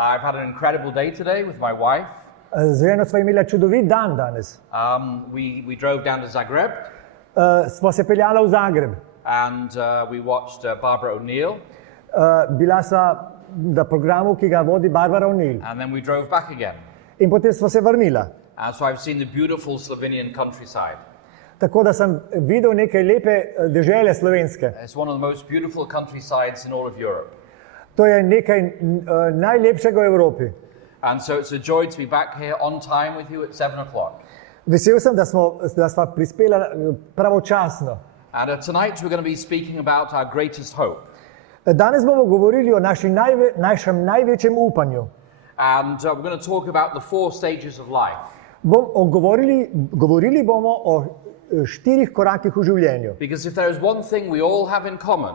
I've had an incredible day today with my wife. Z ženo sva imela čudovit dan danes. We drove down to Zagreb Sva se peljala v Zagreb. and we watched Barbara O'Neill, Bila sva na programu, ki ga vodi Barbara O'Neill. and then we drove back again. In potem sva se vrnila. And so I've seen the beautiful Slovenian countryside. Tako da sem videl nekaj lepe dežele slovenske. It's one of the most beautiful countrysides in all of Europe. To je nekaj najlepšega v Evropi. And so it's a joy to be back here on time with you at 7 o'clock. Vesel sem, da sva prispela pravočasno. And tonight we're going to be speaking about our greatest hope. Danes bomo govorili o našem največjem upanju. And we're going to talk about the 4 stages of life. Govorili bomo o 4 korakih v življenju. Because if there is one thing we all have in common,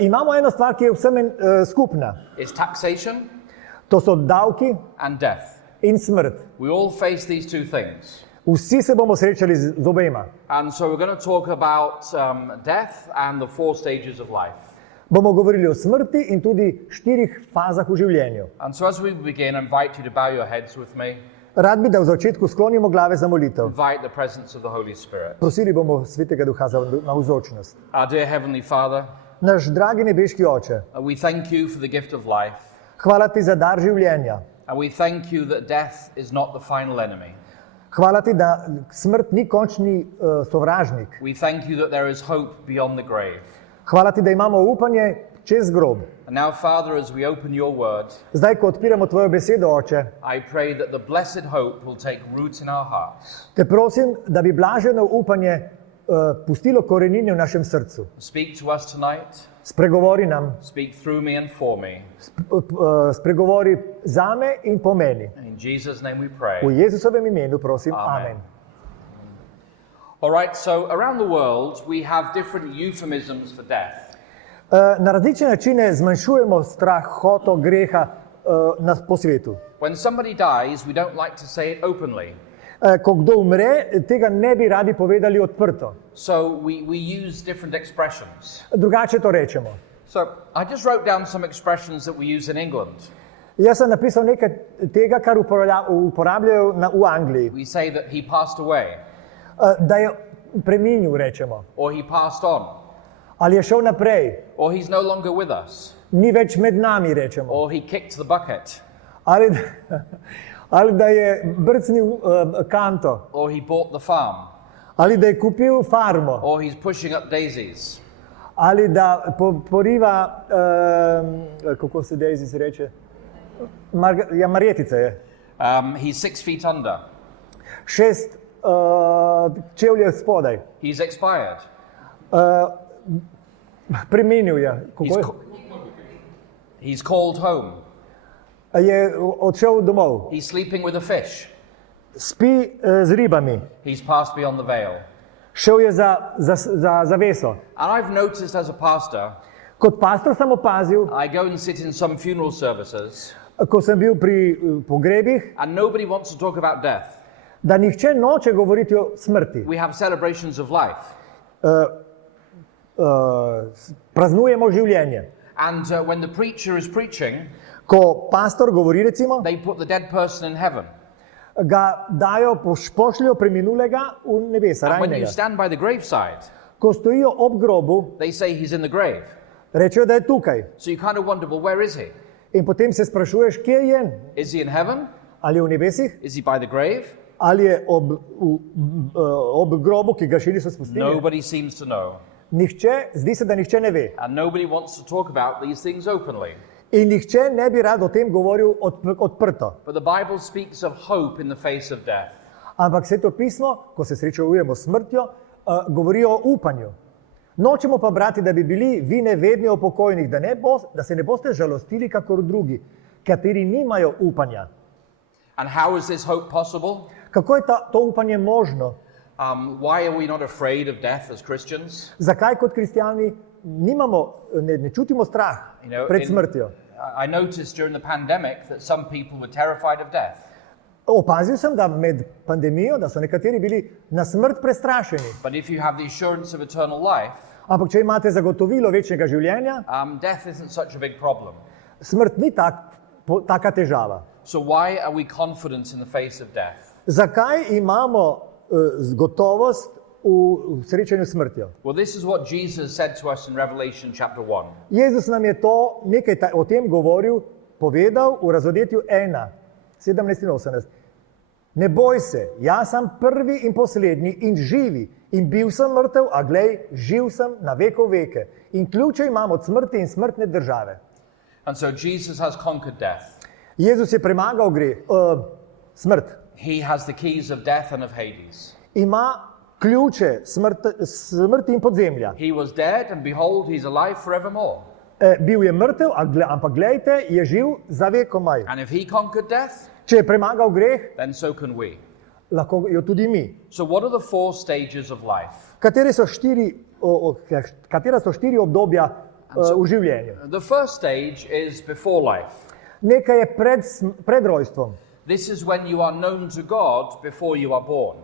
Imamo eno stvar, ki je vsem skupna. it's taxation To so davki and death. in smrt. We all face these 2 things. Vsi se bomo srečali z obema. And so we're going to talk about death and the 4 stages of life. Bomo govorili o smrti in tudi 4 fazah v življenju. And so as we begin, I invite you to bow your heads with me. Rad bi, da v začetku sklonimo glave za molitev. Invite the presence of the Holy Spirit. Prosili bomo Svetega Duha za navzočnost. Our dear Heavenly Father, Naš dragi nebeški Oče, we thank you for the gift of life. hvala ti za dar življenja. And we thank you that death is not the final enemy. Hvala ti, da smrt ni končni sovražnik. We thank you that there is hope beyond the grave. Hvala ti, da imamo upanje čez grob. And now, Father, as we open your word, Zdaj, ko odpiramo tvojo besedo, Oče, I pray that the blessed hope will take root in our hearts. te prosim, da bi blaženo upanje pustilo korenine v našem srcu. Speak to us tonight. Spregovori nam, Speak through me and for me. spregovori zame in po meni. In Jesus' name we pray. V Jezusovem imenu prosim, Amen. amen. All right, so around the world, we have different euphemisms for death. Na različne načine zmanjšujemo strahoto greha po svetu. When somebody dies, we don't like to say it openly. Ko kdo umre, tega ne bi radi povedali odprto. So we use different expressions. Drugače to rečemo. So I just wrote down some expressions that we use in England. Jaz sem napisal nekaj tega, kar uporabljajo v Angliji. We say that he passed away, Da je preminil, rečemo. or he passed on, Ali je šel naprej. or he's no longer with us, Ni več med nami, rečemo. or he kicked the bucket, Ali da je brcnil kanto. or he bought the farm, Ali da je kupil farmo. or he's pushing up daisies. Ali da poriva, kako se daisy reče? Marjetice je. He's 6 feet under. 6 čevljev spodaj. He's expired. Preminil je. He's called home. Je odšel domov. He's sleeping with a fish. Spi z ribami. He's passed beyond the veil. Šel je za zaveso. And I've noticed as a pastor, Kot pastor sem opazil, I go and sit in some funeral services, ko sem bil pri pogrebih, and nobody wants to talk about death. da nihče noče govoriti o smrti. We have celebrations of life. Praznujemo življenje. And when the preacher is preaching, Ko pastor govori, recimo, they put the dead person in heaven. ga dajo, pošljajo preminulega v nebesa, And when you rajnega. stand by the graveside, Ko stojijo ob grobu, they say he's in the grave. rečejo, da je tukaj. So you kind of wonder, well, where is he? In potem se sprašuješ, kje je? Is he in heaven? Ali je v nebesih? Is he by the grave? Ali je ob grobu, ki ga še niso spustili? Nobody seems to know. Zdi se, da nihče ne ve. And nobody wants to talk about these things openly. In nihče ne bi rad o tem govoril odprto. But the Bible speaks of hope in the face of death. Ampak Sveto pismo, ko se srečujemo s smrtjo, govori o upanju. Nočemo pa brati, da bi bili vi nevedni o pokojnih, da se ne boste žalostili kakor drugi, kateri nimajo upanja. And how is this hope possible? Kako je to upanje možno? Why are we not afraid of death as Christians? Zakaj kot kristjani ne čutimo strah pred smrtjo? I noticed during the pandemic that some people were terrified of death. Opazil sem, da med pandemijo, da so nekateri bili na smrt prestrašeni. But if you have the assurance of eternal life, Ampak če imate zagotovilo večnega življenja, death isn't such a big problem. smrt ni tak taka težava. So why are we confident in the face of death? Zakaj imamo gotovost v srečanju s smrtjo? Well, this is what Jesus said to us in Revelation chapter 1. Jezus nam je to nekaj o tem govoril, povedal v Razodetju 1, 17 in 18. Ne boj se, jaz sem prvi in poslednji in živi in bil sem mrtev, a glej, živ sem na vekov veke in ključe imam od smrti in smrtne države. And so Jesus has conquered death. Jezus je premagal smrt. He has the keys of death and of Hades. Ima ključe smrti in podzemlja. He was dead and behold, he's alive forevermore. Bil je mrtev, ampak glejte, je živ za vekomaj. And if he conquered death, Če je premagal greh, then so can we. lahko jo tudi mi. So what are the four stages of life? Katera so štiri obdobja v življenju? The first stage is before life. Nekaj je pred rojstvom. This is when you are known to God before you are born.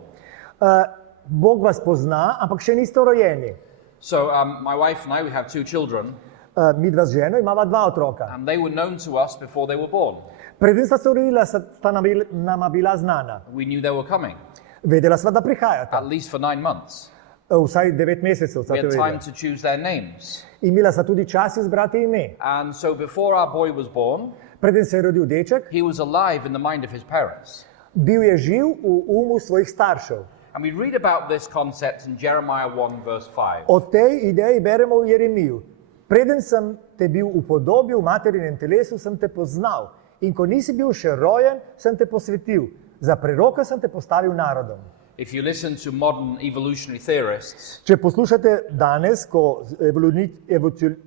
Bog vas pozna, ampak še niste rojeni. So my wife and I, we have two children, Midva z ženo imava dva otroka. and they were known to us before they were born. Preden sta se rodila, sta nama bila znana. We knew they were coming, Vedela sva, da prihajata. at least for 9 months. Vsaj 9 mesecev sta We to had time vedela. to choose their names. Imela sta tudi čas izbrati ime. And so before our boy was born, Preden se je rodil deček, he was alive in the mind of his parents. bil je živ v umu svojih staršev. And we read about this concept in Jeremiah 1 verse 5. O tej ideji beremo v Jeremiju. Preden sem te bil v podobi v materinem telesu, sem te poznal. In ko nisi bil še rojen, sem te posvetil. Za preroka sem te postavil narodom. If you listen to modern evolutionary theorists, Če poslušate danes, ko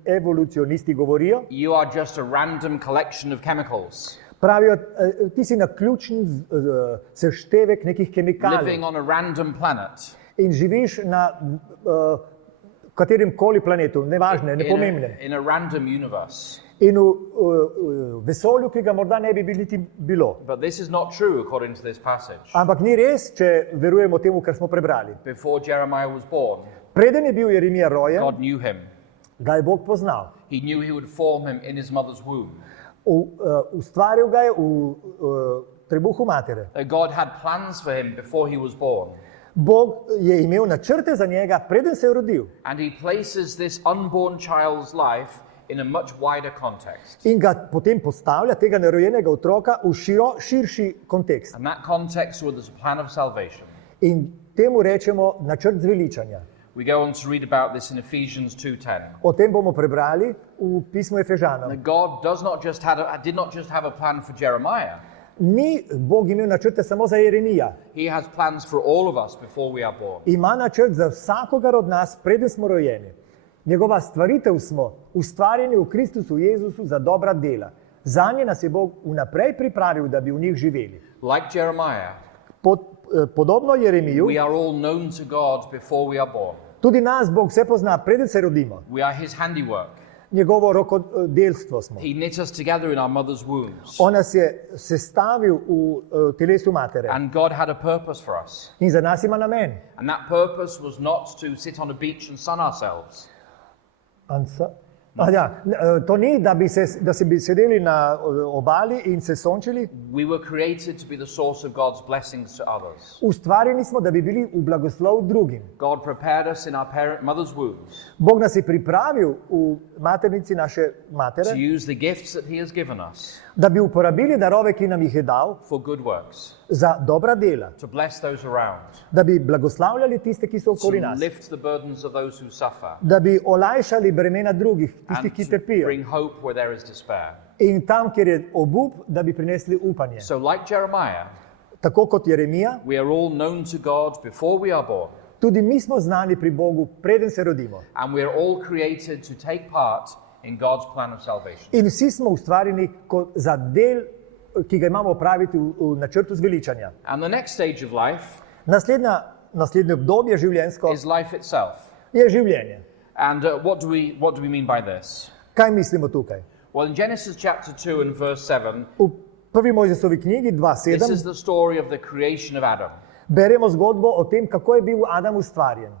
evolucionisti govorijo, you are just a random collection of chemicals pravijo, ti si naključen seštevek nekih kemikalij living on a random planet in živiš na katerem koli planetu, nevažne, nepomembnem. in a random universe. In v vesolju, ki ga morda ne bi niti bilo. But this is not true according to this passage. Ampak ni res, če verujemo temu, kar smo prebrali. Before Jeremiah was born, Preden je bil Jeremija rojen, God knew him. ga je Bog poznal. He knew he would form him in his mother's womb. Ustvaril ga je v trebuhu matere. God had plans for him before he was born. Bog je imel načrte za njega, preden se je rodil. And he places this unborn child's life in a much wider context. In ga potem postavlja, tega nerojenega otroka, v širši kontekst. And that context was a plan of salvation. In temu rečemo načrt zveličanja. We go on to read about this in Ephesians 2:10. O tem bomo prebrali v pismu Efežanom. That God did not just have a plan for Jeremiah. Ni Bog imel načrte samo za Jeremija. He has plans for all of us before we are born. Ima načrt za vsakogar od nas, preden smo rojeni. Njegova stvaritev smo, ustvarjeni v Kristusu Jezusu za dobra dela. Zanje nas je Bog vnaprej pripravil, da bi v njih živeli. Like Jeremiah, Podobno Jeremiju, we are all known to God before we are born. tudi nas Bog vse pozna, preden se rodimo. We are his handiwork. Njegovo rokodelstvo smo. He knit us together in our mother's wombs. On nas je sestavil v telesu matere. And God had a purpose for us. In za nas ima namen. And that purpose was not to sit on a beach and sun ourselves. To ni, da bi sedeli na obali in se sončili. We were created to be the source of God's blessings to others. Ustvarjeni smo, da bi bili v blagoslov drugim. God prepared us in our mother's wombs Bog nas je pripravil v maternici naše to matere, use the gifts that He has given us da bi uporabili darove, ki nam jih je dal, for good works, za dobra dela, to bless those around, da bi blagoslavljali tiste, ki so to okoli nas, lift the burdens of those who suffer, da bi olajšali bremena drugih, tistih, and ki to trpijo. bring hope where there is despair. In tam, kjer je obup, da bi prinesli upanje. So like Jeremiah, Tako kot Jeremija, we are all known to God before we are born, tudi mi smo znani pri Bogu, preden se rodimo. and we are all created to take part in God's plan of salvation. In vsi smo ustvarjeni kot za del, ki ga imamo opraviti v načrtu zveličanja. And the next stage of life Naslednje obdobje življenjsko is life itself. je življenje. And what do we mean by this? Kaj mislimo tukaj? Well, in Genesis chapter 2 and verse 7, V prvi Mojzesovi knjigi this is 2.7 the story of the creation of Adam. beremo zgodbo o tem, kako je bil Adam ustvarjen.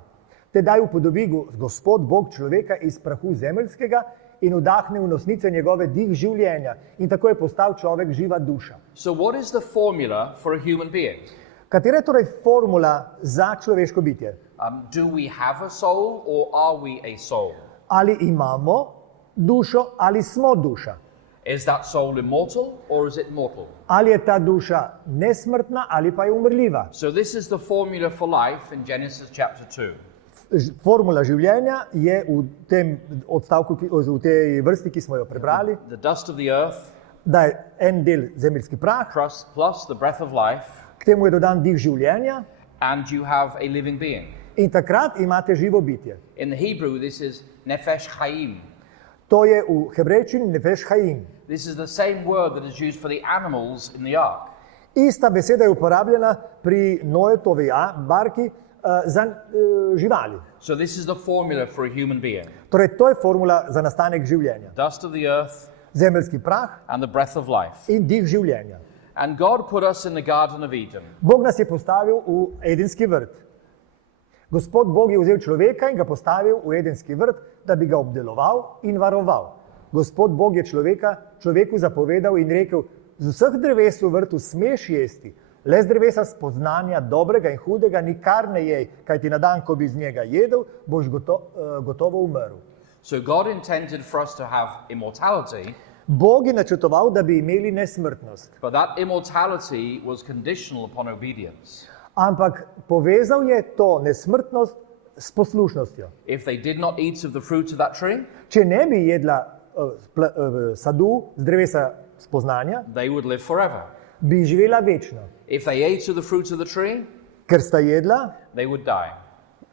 Tedaj upodobi Gospod Bog človeka iz prahu zemeljskega in vdahne v nosnice njegove dih življenja. In tako je postal človek živa duša. So what is the formula for a human being? Katera je torej formula za človeško bitje? Do we have a soul or are we a soul? Ali imamo dušo ali smo duša? Is that soul immortal or is it mortal? Ali je ta duša nesmrtna ali pa je umrljiva? So this is the formula for life in Genesis chapter 2. Formula življenja je v tem odstavku, v tej vrsti, ki smo jo prebrali, The dust of the earth da je en del zemeljski prah, plus the breath of life, k temu je dodan dih življenja and you have a living being. in takrat imate živo bitje. In the Hebrew, this is nefesh chaim. To je v hebrejščini nefeš haim. This is the same word that is used for the animals in the ark. Ista beseda je uporabljena pri Noetovi barki za živali. So this is the formula for a human being. Torej, to je formula za nastanek življenja. Dust of the earth Zemeljski prah and the breath of life. in dih življenja. And God put us in the Garden of Eden. Bog nas je postavil v Edenski vrt. Gospod Bog je vzel človeka in ga postavil v Edenski vrt, da bi ga obdeloval in varoval. Gospod Bog je človeku zapovedal in rekel, z vseh dreves v vrtu smeš jesti, le z drevesa spoznanja dobrega in hudega nikar ne jej, kajti na dan, ko bi z njega jedel, boš gotovo umrl. So God intended for us to have immortality, Bog je načrtoval, da bi imeli nesmrtnost, but that immortality was conditional upon obedience. ampak povezal je to nesmrtnost s poslušnostjo. If they did not eat of the fruit of that tree, Če ne bi jedla sadu z drevesa spoznanja, they would live forever. bi živela večno. If they ate of the fruit of the tree, Ker sta jedla, they would die.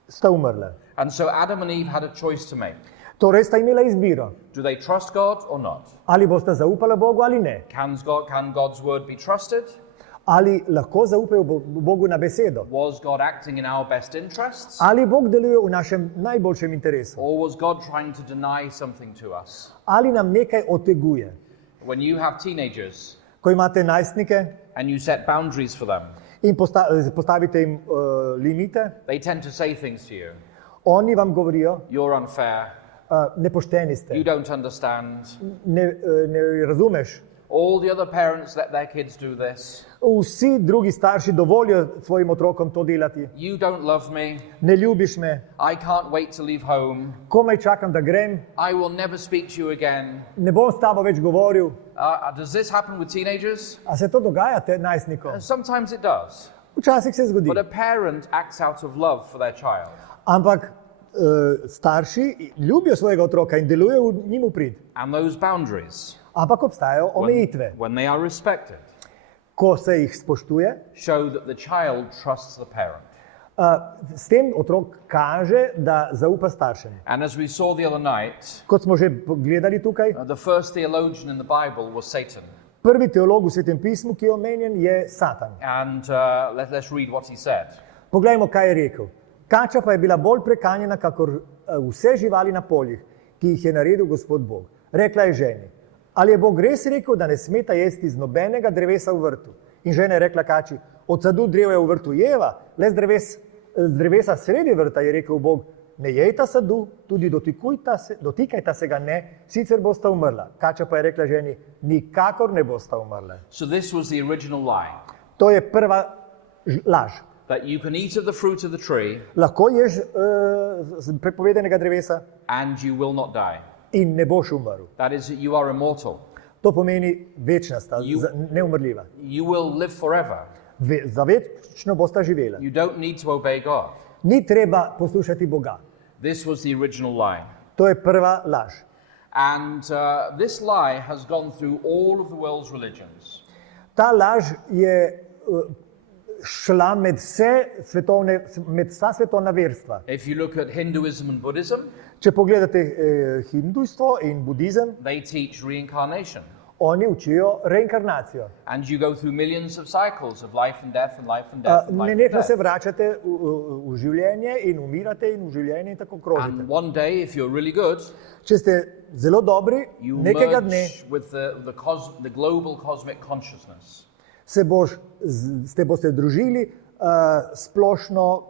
sta umrla. And so Adam and Eve had a choice to make. Torej sta imela izbiro, Do they trust God or not? ali bosta zaupala Bogu ali ne. Can God's word be trusted? Ali lahko zaupajo Bogu na besedo. Was God acting in our best interests? Ali Bog deluje v našem najboljšem interesu. Or was God trying to deny something to us? Ali nam nekaj oteguje. When you have teenagers Ko imate najstnike and you set boundaries for them, in postavite jim limite, they tend to say things to you. oni vam govorijo, You're unfair. nepošteni ste, You don't understand. ne razumeš. All the other parents let their kids do this. Vsi drugi starši dovolijo svojim otrokom to delati. You don't love me. Ne ljubiš me, I can't wait to leave home. komaj čakam, da grem, I will never speak to you again. ne bom s tabo več govoril. Does this happen with teenagers? A se to dogaja najstnikom? Sometimes it does. Včasih se zgodi. But a parent acts out of love for their child. Ampak starši ljubijo svojega otroka in delujejo v njim v prid. And those boundaries, Ampak obstajajo omejitve. when they are respected, Ko se jih spoštuje, show that the child trusts the parent. s tem otrok kaže, da zaupa staršem. And as we saw the other night, Kot smo že gledali tukaj, the first theologian in the Bible was Satan. prvi teolog v Svetem pismu, ki je omenjen, je Satan. And let's read what he said. Poglejmo, kaj je rekel. Kača pa je bila bolj prekanjena, kakor vse živali na poljih, ki jih je naredil Gospod Bog. Rekla je ženi, ali je Bog res rekel, da ne smeta jesti z nobenega drevesa v vrtu? In žena je rekla kači, od sadu drevja v vrtu jeva, le z drevesa sredi vrta je rekel Bog, ne jejta sadu, tudi dotikajta se ga ne, sicer bosta umrla. Kača pa je rekla ženi, nikakor ne bosta umrla. So this was the original lie, To je prva laž. that you can eat of the fruit of the tree Lahko ješ z prepovedanega drevesa and you will not die. in ne boš umrl. That is, that you are immortal. To pomeni večnost, neumrljiva. You will live forever. Za večno bosta živela. You don't need to obey God. Ni treba poslušati Boga. This was the original lie. To je prva laž. And this lie has gone through all of the world's religions. Ta laž je šla med vsa svetovna verstva. If you look at Hinduism and Buddhism, Če pogledate hindujstvo in budizem, they teach reincarnation. oni učijo reinkarnacijo. And you go through millions of cycles of life and death and life and death and life and Nenehno se death. vračate v življenje in umirate in v življenje in tako krožite. And one day, if you're really good, Če ste zelo dobri, you nekega dne merge with the global cosmic consciousness. se boste družili splošno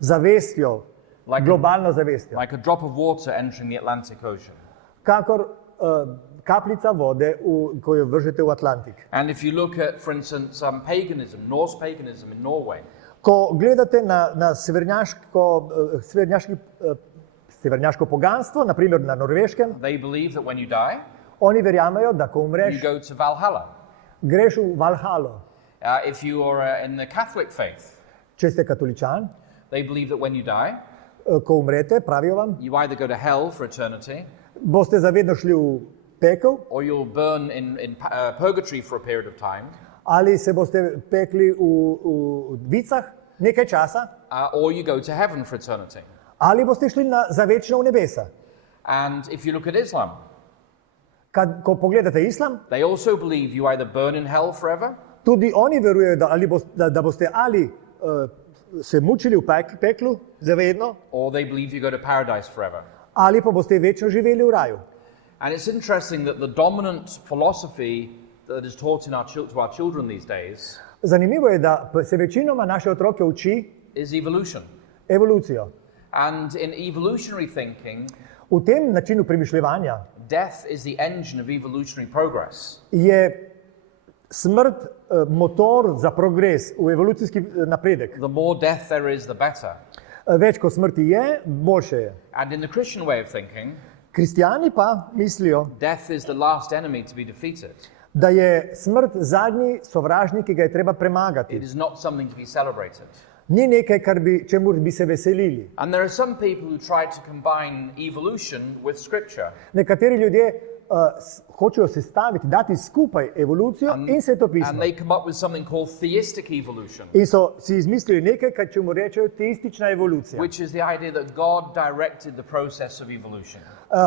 zavestjo, Like globalno zavestjo. Like a drop of water entering the Atlantic Ocean. kakor kapljica vode, ko jo vržete v Atlantik. And if you look at, for instance, paganism, Norse paganism in Norway, Ko gledate na severnjaško poganstvo, naprimer na Norveškem, they believe that when you die, oni verjamejo, da ko you umreš, go to Valhalla. greš v Valhalo. If you are in the Catholic faith, Če ste katoličan, they believe that when you die, ko umrete, pravijo vam, you either go to hell for eternity, boste zavedno šli v pekel, or you'll burn in purgatory for a period of time, ali se boste pekli v vicah nekaj časa, or you go to heaven for eternity. ali boste šli za večno v nebesa. And if you look at Islam, Ko pogledate islam, they also believe you either burn in hell forever, tudi oni verujejo, da boste ali se mučili v peklu zavedno, or they believe you go to paradise forever. ali pa boste večno živeli v raju. And it's interesting that the dominant philosophy that is taught to our children these days Zanimivo je, da se večinoma naše otroke uči is evolution. evolucijo. And in evolutionary thinking, V tem načinu premišljevanja death is the engine of evolutionary progress. je smrt motor za progres, v evolucijski napredek. The more death there is, the better. Več kot smrti je, boljše je. And in the Christian way of thinking, Kristijani pa mislijo, death is the last enemy to be defeated. da je smrt zadnji sovražnik, ki ga je treba It premagati. is not something to be celebrated. Ni nekaj, čemur bi se veselili. And there are some people who try to combine evolution with scripture. Nekateri ljudje hočejo sestaviti, dati skupaj evolucijo in And svetopismo. they come up with something called theistic evolution, In so si izmislili nekaj, čemu rečejo teistična evolucija. which is the idea that God directed the process of evolution.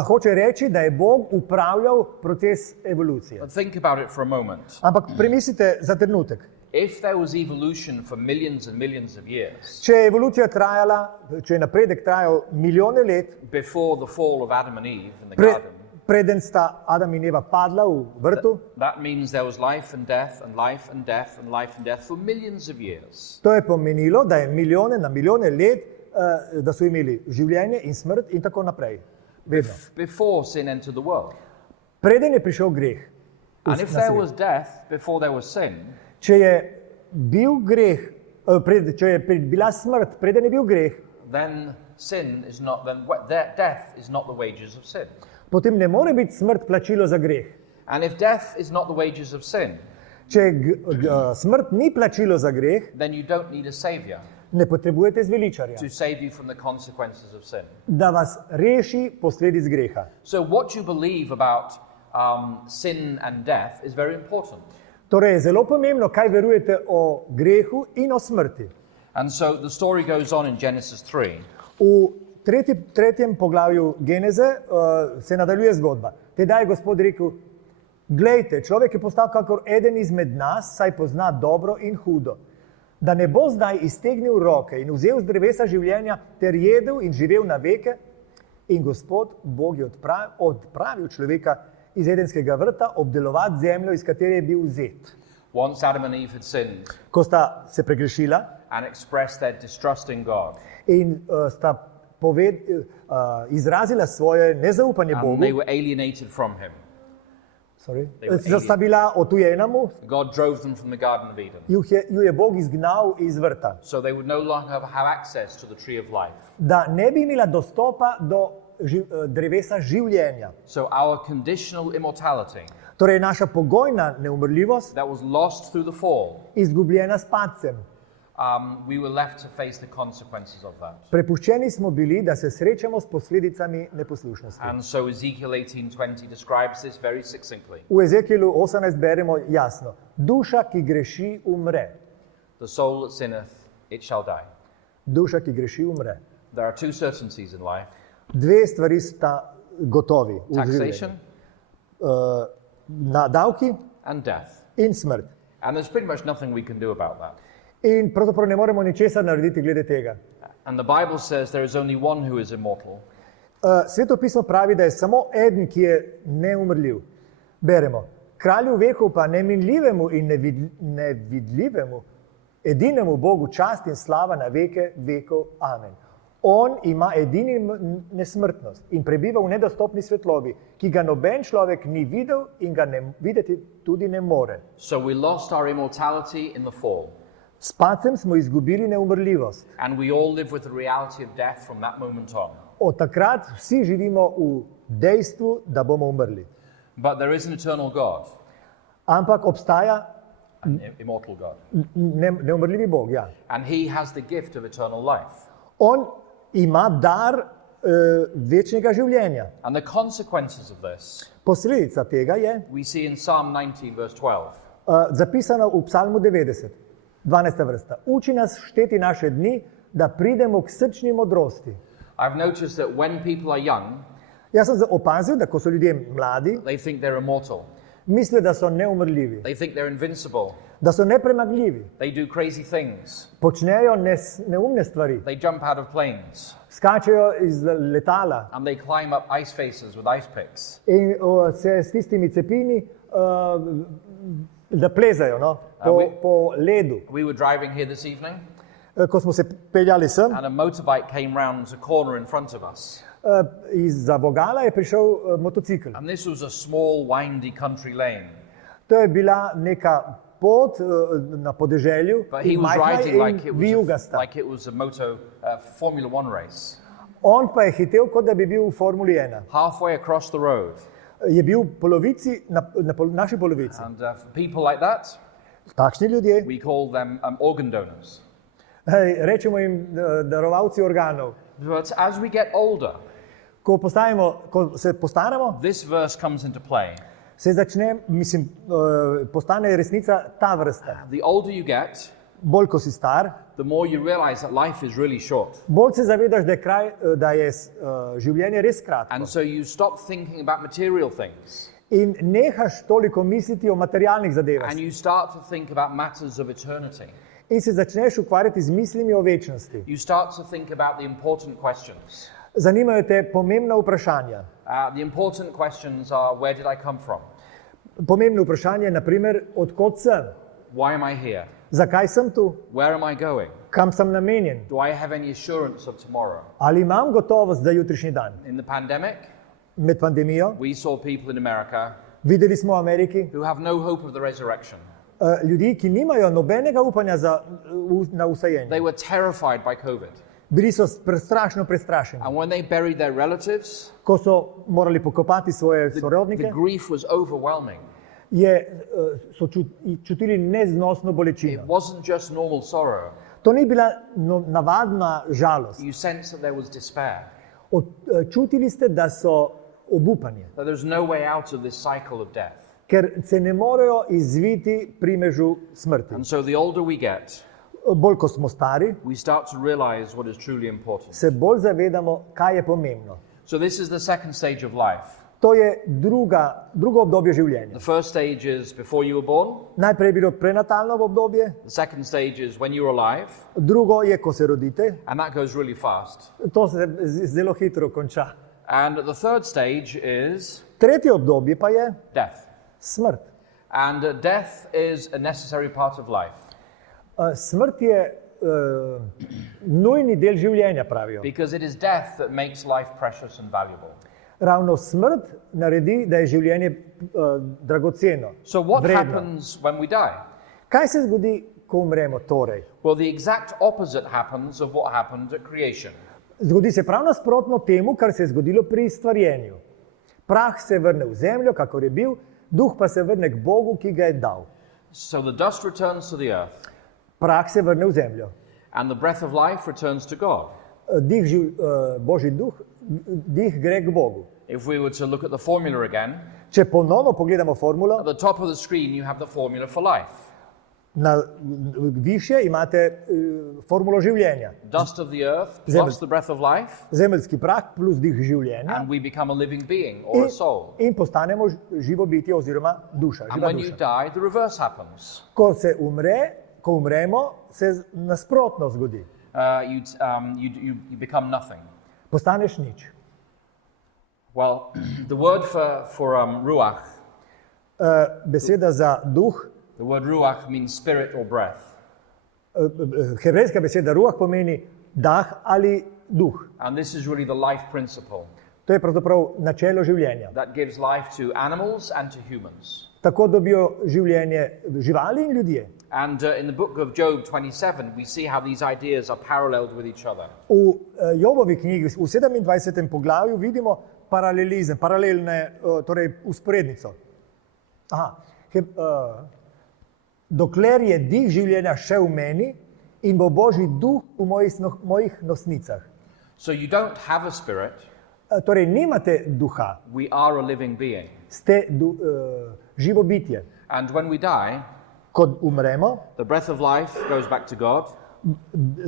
Hoče reči, da je Bog upravljal proces evolucije. But think about it for a moment. Ampak premislite za trenutek. If there was evolution for millions and millions of years Če je evolucija trajala, če je napredek trajal milijone let, before the fall of Adam and Eve in the pre, garden, preden sta Adam in Eva padla v vrtu, that means there was life and death and life and death and life and death for millions of years. to je pomenilo, da je milijone na milijone let, da so imeli življenje in smrt in tako naprej. Vedno. Before sin entered the world. Preden je prišel greh. And na if there svet. was death before there was sin, Če je bil greh, če je bila smrt, preden je bil greh, then death is not the wages of sin. potem ne more biti smrt plačilo za greh. And if death is not the wages of sin, Če smrt ni plačilo za greh, then you don't need a savior ne potrebujete zveličarja, to save you from the consequences of sin. da vas reši posledic greha. So what you believe about sin and death is very important. Torej je zelo pomembno, kaj verujete o grehu in o smrti. And so the story goes on in Genesis 3. V tretjem poglavju Geneze se nadaljuje zgodba. Tedaj je Gospod rekel, glejte, človek je postal kakor eden izmed nas, saj pozna dobro in hudo. Da ne bo zdaj iztegnil roke in vzel z drevesa življenja ter jedel in živel na veke. In Gospod Bog je odpravil človeka iz Edenskega vrta obdelovati zemljo, iz katere je bil vzet. Once Adam and Eve had sinned Ko sta se pregrešila and expressed their distrust in God, in sta izrazila svoje nezaupanje and Bogu, they were alienated from him. They were sta bila otujena mu, God drove them from the Garden of Eden, ju je Bog izgnal iz vrta, so they would no longer have access to the tree of life. da ne bi imela dostopa do drevesa življenja. So our conditional immortality Torej naša pogojna neumrljivost, that was lost through the fall, izgubljena s padcem. we were left to face the consequences of that. Prepuščeni smo bili, da se srečamo s posledicami neposlušnosti. And so Ezekiel 18:20 describes this very succinctly. V Ezekielu 18 beremo jasno, duša, ki greši, umre. The soul that sinneth, it shall die. Duša, ki greši, umre. There are two certainties in life: Dve stvari sta gotovi v taxation življenju. Na davki and death. in smrt. And there's pretty much nothing we can do about that. In pravzaprav ne moremo ničesar narediti glede tega. And the Bible says there is only one who is immortal, Sveto pismo pravi, da je samo eden, ki je neumrljiv. Beremo, kralju vekov pa neminljivemu in nevidljivemu, edinemu Bogu čast in slava na veke vekov. Amen. On ima edini nesmrtnost in prebiva v nedostopni svetlobi, ki ga noben človek ni videl in ga videti tudi ne more. So we lost our immortality in the fall. S padcem smo izgubili neumrljivost. And we all live with the reality of death from that moment on. Od takrat vsi živimo v dejstvu, da bomo umrli. But there is an eternal God, Ampak obstaja an immortal God. neumrljivi Bog. Ja. And he has the gift of eternal life. On ima dar večnega življenja. And the consequences of this Posledica tega je we see in Psalm 90, verse 12. Zapisano v Psalmu 90, 12. vrsta. Uči nas šteti naše dni, da pridemo k srčni modrosti. I've noticed that when people are young, Jaz sem opazil, da ko so ljudje mladi, they think they're immortal. mislijo, da so neumrljivi, They think they're invincible. da so nepremagljivi, They do crazy things. počnejo neumne stvari, They jump out of planes. skačejo iz letala And they climb up ice faces with ice picks. in se s tistimi cepini da plezajo po ledu. We were driving here this evening, Ko smo se peljali sem, and a motorbike came round the corner in front of us. izza vogala je prišel motocikl. And this was a small, windy country lane. To je bila neka pot na podeželju, But he in was majhna riding in like it was vijugasta. like it was a Formula One race. On pa je hitel, kot da bi bil v Formuli 1. Halfway across the road. Je bil v polovici, na naši polovici. And for people like that, Takšni ljudje, we call them organ donors. rečemo jim darovalci organov. But as we get older, Ko se postaramo, this verse comes into play. se začne, postane resnica ta vrsta. The older you get, Bolj ko si star, the more you realize that life is really short. bolj se zavedaš, da je življenje res kratko. And so you stop thinking about material things. In nehaš toliko misliti o materialnih zadevah. And you start to think about matters of eternity. In se začneš ukvarjati z mislimi o večnosti. You start to think about the important questions. Zanimajo te pomembna vprašanja. The important questions are, where did I come from? Pomembno vprašanje je, naprimer, odkot sem, Why am I here? zakaj sem tu, Where am I going? kam sem namenjen, Do I have any assurance of tomorrow? ali imam gotovost za jutrišnji dan. In the pandemic, Med pandemijo we saw people in America videli smo v Ameriki who have no hope of the resurrection. ljudi, ki nimajo nobenega upanja na usajenje. They were terrified by COVID. Bili so strašno prestrašeni. And when they buried their relatives, Ko so morali pokopati svoje the sorodnike, grief was overwhelming. so čutili neznosno It bolečino. wasn't just normal sorrow. To ni bila navadna žalost. You sensed that there was despair, Čutili ste, da so obupani, that there's no way out of this cycle of death. ker se ne morejo izviti primežu smrti. And so the older we get, Bolj ko smo stari, we start to realize what is truly important. se bolj zavedamo, kaj je pomembno. So this is the second stage of life. To je drugo obdobje življenja. The first stage is before you were born. Najprej je bilo prenatalno obdobje, The second stage is when you're alive. drugo je, ko se rodite. And that goes really fast. To se zelo hitro konča. And the third stage is Tretje obdobje pa je death. smrt. And death is a necessary part of life. Smrt je nujni del življenja, pravijo. Because it is death that makes life precious and valuable. Ravno smrt naredi, da je življenje dragoceno, So what vredno. happens when we die? Kaj se zgodi, ko umremo torej? Well, the exact opposite happens of what happened at creation. Zgodi se prav nasprotno temu, kar se je zgodilo pri stvarjenju. Prah se vrne v zemljo, kakor je bil, duh pa se vrne k Bogu, ki ga je dal. So the dust returns to the earth, Prah se vrne v zemljo. and the breath of life returns to God. Božji duh, dih gre k Bogu. If we were to look at the formula again, Če ponovno pogledamo formulo, at the top of the screen you have the formula for life. Više imate formulo življenja. Dust of the earth Zemlj. plus the breath of life, Zemeljski prah plus dih življenja and we become a living being or a soul. in postanemo živo bitje oziroma duša. And Živa when you duša. die, the reverse happens. Ko umremo, se nasprotno zgodi. You become nothing. Postaneš nič. Well, the word for ruach, Beseda za duh, the word ruach means spirit or breath. hebrejska beseda ruah pomeni dah ali duh. And this is really the life principle To je pravzaprav načelo življenja. that gives life to animals and to humans. Tako dobijo življenje živali in ljudje. And in the book of Job 27, we see how these ideas are paralleled with each other. V Jobovi knjigi, v 27. poglavju, vidimo paralelizem, torej usporednico. Dokler je dih življenja še v meni in bo Božji duh v mojih nosnicah. So you don't have a spirit, Torej, nimate duha, we are a living being. ste živo bitje. And when we die, Ko umremo, the breath of life goes back to God,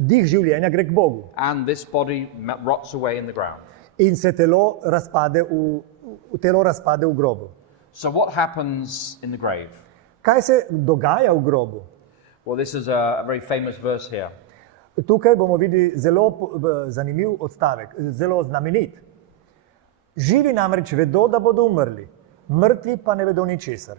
dih življenja gre k Bogu and this body rots away in the ground. in se telo razpade v grobu. So what happens in the grave? Kaj se dogaja v grobu? Well, this is a very famous verse here. Tukaj bomo videli zelo zanimiv odstavek, zelo znamenit. Živi namreč vedo, da bodo umrli, mrtvi pa ne vedo ničesar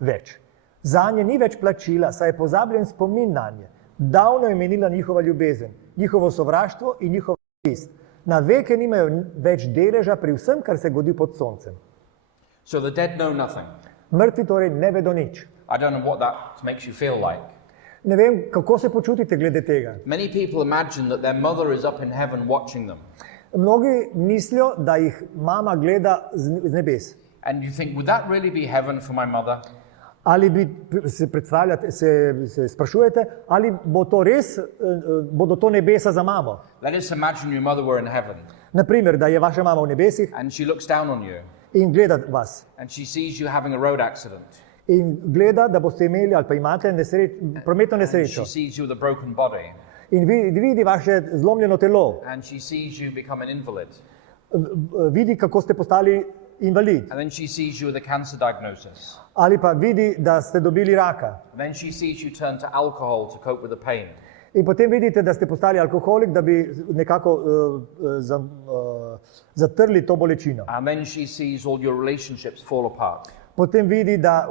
več. Zanje ni več plačila, saj je pozabljen spomin na nje. Davno je menila njihova ljubezen, njihovo sovraštvo in njihov list. Na veke nimajo več deleža pri vsem, kar se godi pod soncem. So the dead know nothing. Mrtvi torej ne vedo nič. I don't know what that makes you feel like. Ne vem, kako se počutite glede tega. Many people imagine that their mother is up in heaven watching them. Mnogi mislijo, da jih mama gleda z nebes. And you think, would that really be heaven for my mother? Ali se sprašujete, ali bo to res, bodo to nebesa za mamo? Let us imagine your mother were in heaven Naprimer, da je vaša mama v nebesih and she looks down on you in gleda vas. and she sees you having a road accident. In gleda, da boste imeli ali pa imate prometno And nesrečo. she sees you with a broken body. In vidi vaše zlomljeno telo. And she sees you become an invalid. Vidi, kako ste postali invalid. And then she sees you with a cancer diagnosis. Ali pa vidi, da ste dobili raka. And then she sees you turn to alcohol to cope with the pain. In potem vidite, da ste postali alkoholik, da bi nekako zatrli to bolečino. And then she sees all your relationships fall apart. Potem vidi, da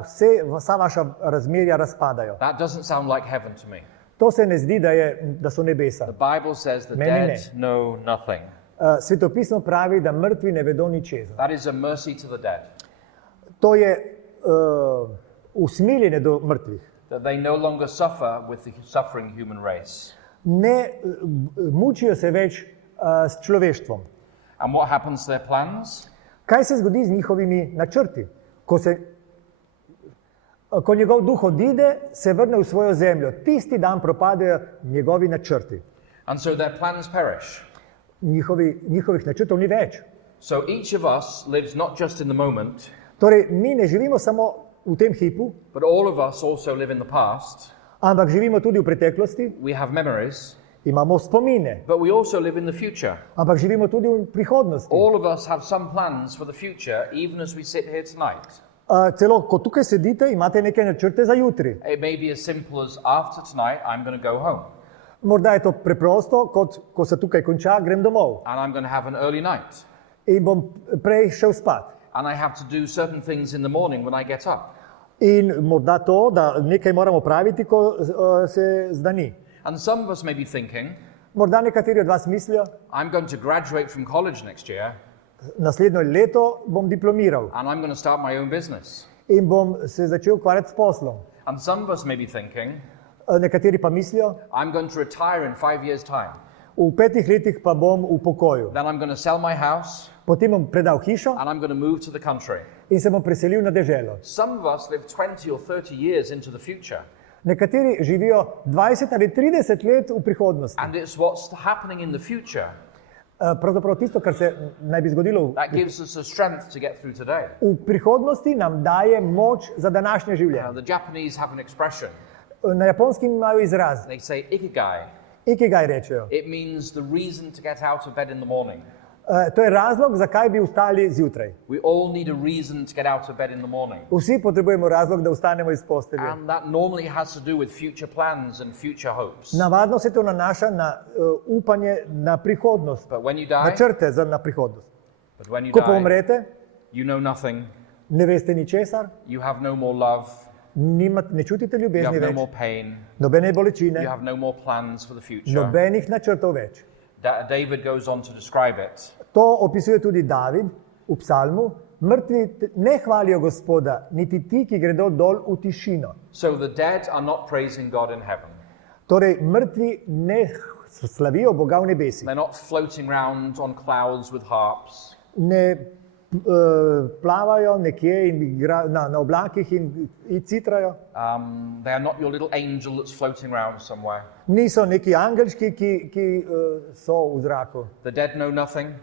vsa vaša razmerja razpadajo. That doesn't sound like heaven to me. To se ne zdi, da so nebesa. The Bible says the Meni ne. dead know nothing. Svetopismo pravi, da mrtvi ne vedo ničesar. That is a mercy to the dead. To je usmiljenje do mrtvih. That they no longer suffer with the suffering human race. Ne mučijo se več s človeštvom. And what happens to their plans? Kaj se zgodi z njihovimi načrti? Ko njegov duh odide, se vrne v svojo zemljo. Tisti dan propadejo njegovi načrti. And so their plans perish. Njihovih načrtov ni več. So each of us lives not just in the moment, Torej, mi ne živimo samo v tem hipu, but all of us also live in the past. ampak živimo tudi v preteklosti, We have memories, imamo spomine, but we also live in the future. ampak živimo tudi v prihodnosti. All of us have some plans for the future, even as we sit here tonight. Celo, ko tukaj sedite, imate neke načrte za jutri. It may be as simple as after tonight, I'm going to go home Morda je to preprosto, kot ko se tukaj konča, grem domov and I'm going to have an early night. in bom prej šel spat. And I have to do certain things in the morning when I get up. In morda to, da nekaj moramo praviti, ko se zdani. And some of us may be thinking, Morda nekateri od vas mislijo, I'm going to graduate from college next year naslednjo leto bom diplomiral and I'm going to start my own business. in bom se začel ukvarjati s poslom. And some of us may be thinking, Nekateri pa mislijo, I'm going to retire in 5 years' time. v 5 letih pa bom v pokoju. Then I'm going to sell my house Potem bom predal hišo and I'm going to move to the country. in se bom preselil na deželo. Some of us live 20 or 30 years into the future. Nekateri živijo 20 ali 30 let v prihodnosti. And it's what's happening in the future Pravzaprav tisto, kar se naj bi zgodilo that gives us the strength to get through today. v prihodnosti, nam daje moč za današnje življenje. The Japanese have an expression. Na Japonskem imajo izraz, They say ikigai. ikigai rečejo. It means the reason to get out of bed in the morning. To je razlog, zakaj bi vstali zjutraj. We all need a reason to get out of bed in the morning. Vsi potrebujemo razlog, da vstanemo iz postelje. And that normally has to do with future plans and future hopes. Navadno se to nanaša na upanje na prihodnost, But when you die, načrte na prihodnost. but when you Ko pa die, umrete, you know nothing. ne veste ničesar, You have no more love. ne čutite You ljubezni have no več, more pain. nobene You bolečine, have no more plans for the future. nobenih načrtov več. David goes on to describe it. To opisuje tudi David v psalmu. Mrtvi ne hvalijo Gospoda, niti ti, ki gredo dol v tišino. So the dead are not praising God in heaven. Torej, mrtvi ne slavijo Boga v nebesih. They're not floating around on clouds with harps. Ne plavajo nekje in na oblakih in citrajo. They are not your little angel that's floating around somewhere. Niso neki angelčki, ki so v zraku. The dead know nothing.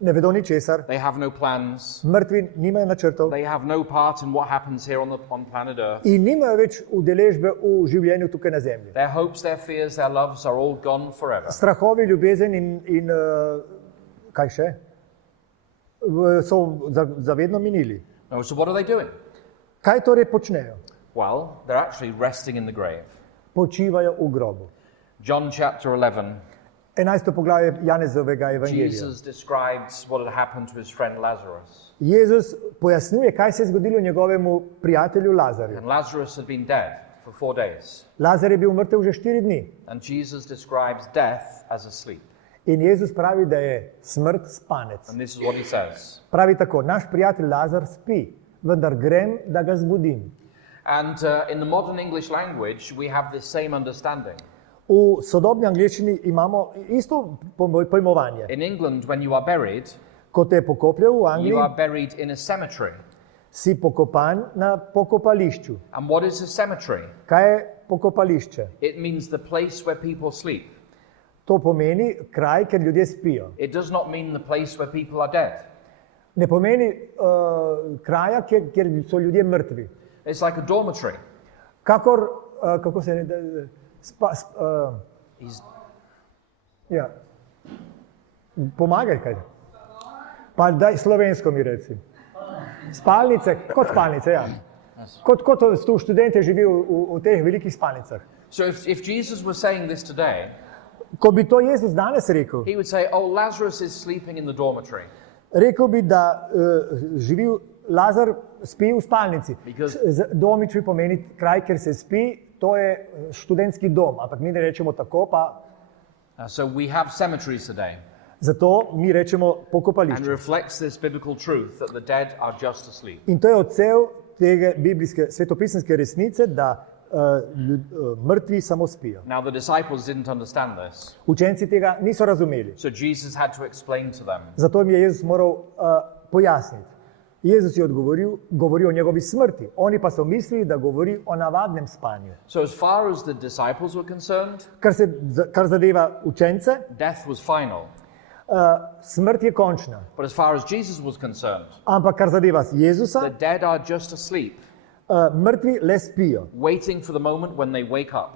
Ne vedo ničesar. They have no plans. Mrtvi nimajo načrtov. They have no part in what happens here on planet Earth. In nimajo več udeležbe v življenju tukaj na zemlji. Their hopes, their fears, their loves are all gone forever. Strahovi, ljubezen in kaj še? So zavedno minili. No, so what are they doing? Kaj torej počnejo? Well, they're actually resting in the grave. Počivajo v grobu. John chapter 11. 11. poglavje Janezovega evangelija. Jesus describes what had happened to his friend Lazarus. Jezus pojasnjuje, kaj se je zgodilo njegovemu prijatelju Lazarju. And Lazarus had been dead for 4 days. Lazar je bil mrtev že 4 dni. And Jesus describes death as a sleep. In Jezus pravi, da je smrt spanec. And this is what he says. Pravi tako, naš prijatelj Lazar spi, vendar grem, da ga zbudim. And in the modern English language, we have this same understanding. V sodobni angleščini imamo isto pojmovanje. In England, when you are buried, Ko te pokopljajo v you Angliji, are buried in a cemetery. si pokopan na pokopališču. And what is a cemetery? Kaj je pokopališče? It means the place where people sleep. To pomeni kraj, kjer ljudje spijo. It does not mean the place where people are dead. Ne pomeni kraja, kjer so ljudje mrtvi. It's like a dormitory. Kakor, kako se ne... He's, ja. Pomagaj kaj. Pa daj slovensko mi reci. Spalnice, kot spalnice, ja. Kot tu študente živijo v teh velikih spalnicah. so if Jesus was saying this today, Ko bi to Jezus danes rekel, he would say, oh, Lazarus is sleeping in the dormitory. rekel bi, da živi Lazar spi v spalnici. Because- Domičvi pomeni kraj, kjer se spi, to je študentski dom, ampak mi ne rečemo tako, pa So we have cemeteries today. zato mi rečemo And pokopališče. reflects this biblical truth that the dead are just asleep. In to je odsev tega biblijske svetopisanske resnice, da mrtvi samo spijo. Now the disciples didn't understand this. Učenci tega niso razumeli. So Jesus had to explain to them. Zato jim je Jezus moral pojasniti. Jezus je govoril o njegovi smrti, oni pa so mislili, da govori o navadnem spanju. So as far as the disciples were concerned, Kar zadeva učence, death was final. smrt je končna. But as far as Jesus was concerned, Ampak kar zadeva Jezusa, the dead are just asleep, mrtvi le spijo. waiting for the moment when they wake up.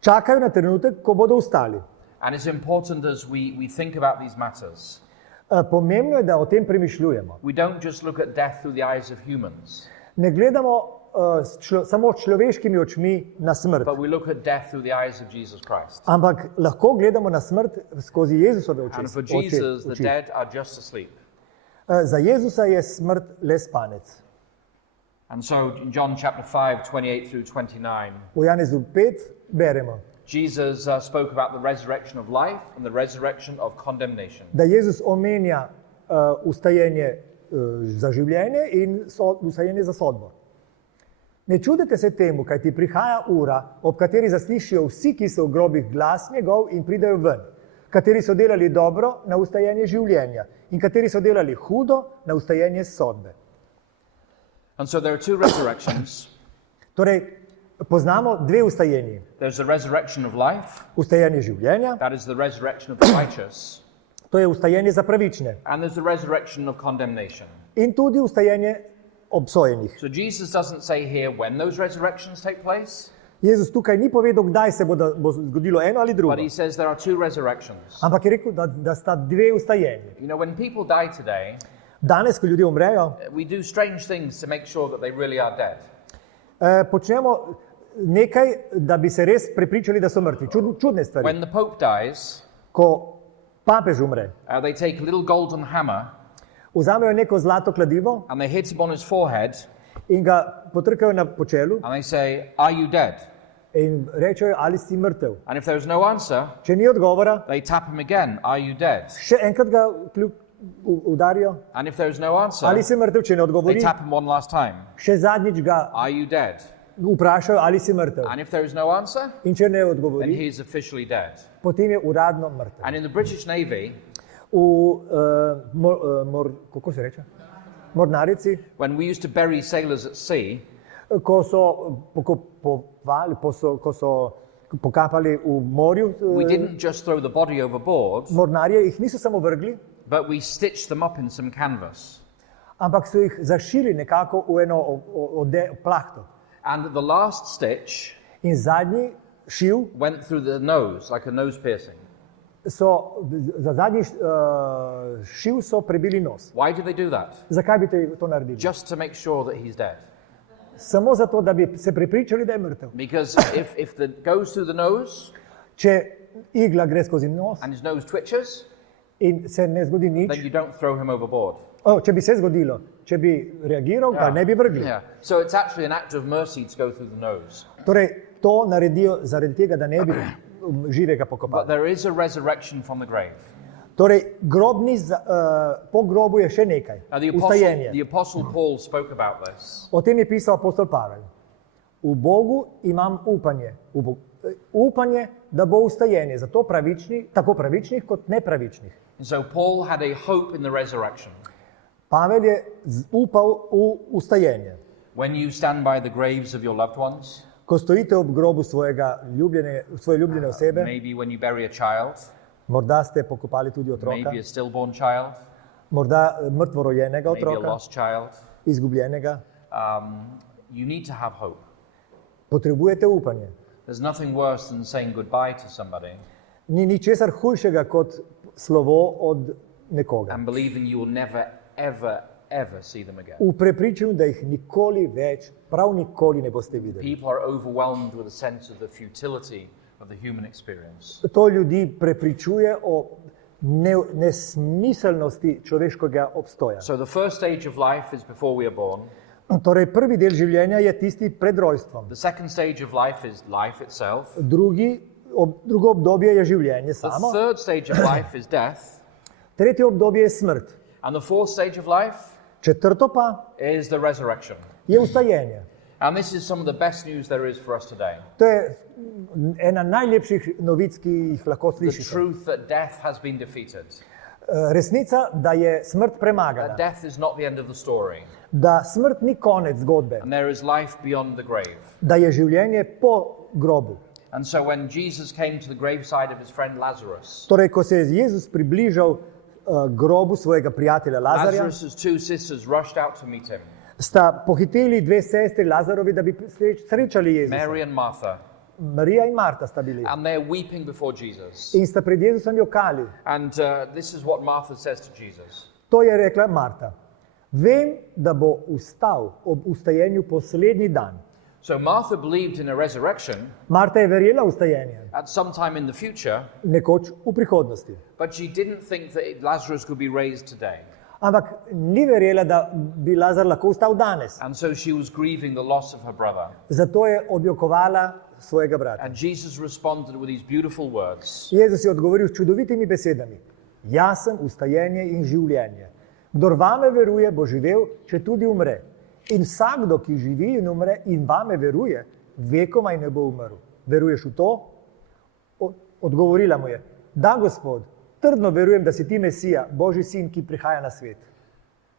Čakajo na trenutek, ko bodo vstali. And it's important as we think about these matters. Pomembno je, da o tem premišljujemo. We don't just look at death through the eyes of humans, Ne gledamo samo s človeškimi očmi na smrt, but we look at death through the eyes of Jesus Christ. ampak lahko gledamo na smrt skozi Jezusove And for oči. Jesus, the dead are just asleep. Za Jezusa je smrt le spanec. And so in John chapter 5, 28 through 29, V Janezu 5 beremo, Jesus spoke about the resurrection of life and the resurrection of condemnation. da Jezus omenja ustajenje za življenje in ustajenje za sodbo. Ne čudite se temu, kaj ti prihaja ura, ob kateri zaslišijo vsi, ki so v grobih, glas njegov in pridejo ven, kateri so delali dobro na ustajenje življenja in kateri so delali hudo na ustajenje sodbe. And so there are two resurrections. Torej, poznamo dve ustajenji. There's the resurrection of life, Ustajenje življenja, that is the resurrection of the righteous, to je ustajenje za pravične, and there's the resurrection of condemnation. in tudi ustajenje obsojenih. So Jesus doesn't say here when those resurrections take place, Jezus tukaj ni povedal, kdaj se bo zgodilo eno ali drugo, but he says there are two resurrections. ampak je rekel, da sta dve ustajenji. You know, when people die today, Danes, ko ljudje umrejo, we do strange things to make sure that they really are dead. počnemo nekaj, da bi se res prepričali, da so mrtvi. Čudne stvari. When the Pope dies, Ko papež umre, they take a little golden hammer vzamejo neko zlato kladivo and they hit him on his forehead in ga potrkajo na počelu and they say, "Are you dead?" in rečejo, ali si mrtev. And if there's no answer, Če ni odgovora, they tap him again. Are you dead? še enkrat ga udarijo. And if there's no answer, Ali si mrtev, če ne they odgovori, tap him one last time. še zadnjič ga Are you dead? vprašajo, ali si mrtev. And if there is no answer, In če ne then odgovori, he's officially dead. potem je uradno mrtev. And in the British Navy, Kako se reče? Mornarici, when we used to bury sailors at sea, ko so pokopovali, ko so pokapali v morju, we didn't just throw the body overboard, mornarje jih niso samo vrgli, but we stitched them up in some canvas. ampak so jih zašili nekako v eno plahto. And the last stitch In zadnji šiv went through the nose, like a nose piercing. za zadnji šiv so prebili nos. Why did they do that? Zakaj bi to naredili? Just to make sure that he's dead. Samo zato, da bi se prepričali, da je mrtev. Because if it goes through the nose Če igla gre skozi nos and his nose twitches, in se ne zgodi then nič, you don't throw him overboard. če bi se zgodilo, če bi reagiral, ga ne bi vrgli. Yeah. So it's actually an act of mercy to go through the nose. Torej, to naredijo zaradi tega, da ne bi živega But pokopali. there is a resurrection from the grave. Torej, po grobu je še nekaj, Now, the ustajenje. Apostle Paul spoke about this. O tem je pisal apostol Pavel. V Bogu imam upanje, upanje, da bo ustajenje, zato tako pravičnih kot nepravičnih. And so Paul had a hope in the resurrection. Pavel je upal v ustajenje. When you stand by the graves of your loved ones, Ko stojite ob grobu svoje ljubljene osebe, maybe when you bury a child, morda ste pokopali tudi otroka, maybe a stillborn child, morda mrtvorojenega maybe a otroka, lost child, izgubljenega, you need to have hope. potrebujete upanje. There's nothing worse than saying goodbye to somebody Ni ničesar hujšega kot slovo od nekoga. and believing you will never, ever see them again. V prepričanju, da jih nikoli več, prav nikoli ne boste videli. People are overwhelmed with a sense of the futility of the human experience. To ljudi prepričuje o nesmiselnosti človeškega obstoja. So the first stage of life is before we are born. Torej, prvi del življenja je tisti pred rojstvom. The second stage of life is life itself. Drugo obdobje je življenje The samo. third stage of life is death. Tretje obdobje je smrt. And the fourth stage of life Četrto pa is the resurrection. je ustajenje. And this is some of the best news there is for us today. To je ena najlepših novic, ki jih lahko The slišite. truth that death has been defeated. Resnica, da je smrt That premagana. death is not the end of the story. Da smrt ni konec zgodbe. And there is life beyond the grave. Da je življenje po grobu. And so when Jesus came to the graveside of his friend Lazarus, Torej, ko se je Jezus približal grobu svojega prijatelja Lazarja, Lazarus' two sisters rushed out to meet him, sta pohiteli dve sestri Lazarovi, da bi srečali Jezusa. Mary and Martha. Marija in Marta sta bili. And they're weeping before Jesus. In sta pred Jezusom jokali. And this is what Martha says to Jesus. To je rekla Marta. Vem, da bo vstal ob ustajenju poslednji dan. So Martha believed in a resurrection Marta je verjela v ustajenje, at some time in the future, nekoč v prihodnosti. but she didn't think that Lazarus could be raised today. Ampak ni verjela, da bi Lazar lahko vstal danes. And so she was grieving the loss of her brother. Zato je objokovala svojega brata. And Jesus responded with these beautiful words. Jezus je odgovoril s čudovitimi besedami. Jaz sem ustajenje in življenje. Kdor vame veruje, bo živel, če tudi umre. In vsakdo, ki živi in umre in vame veruje, vekomaj ne bo umrl. Veruješ v to? Odgovorila mu je, da, Gospod, trdno verujem, da si ti Mesija, Božji sin, ki prihaja na svet.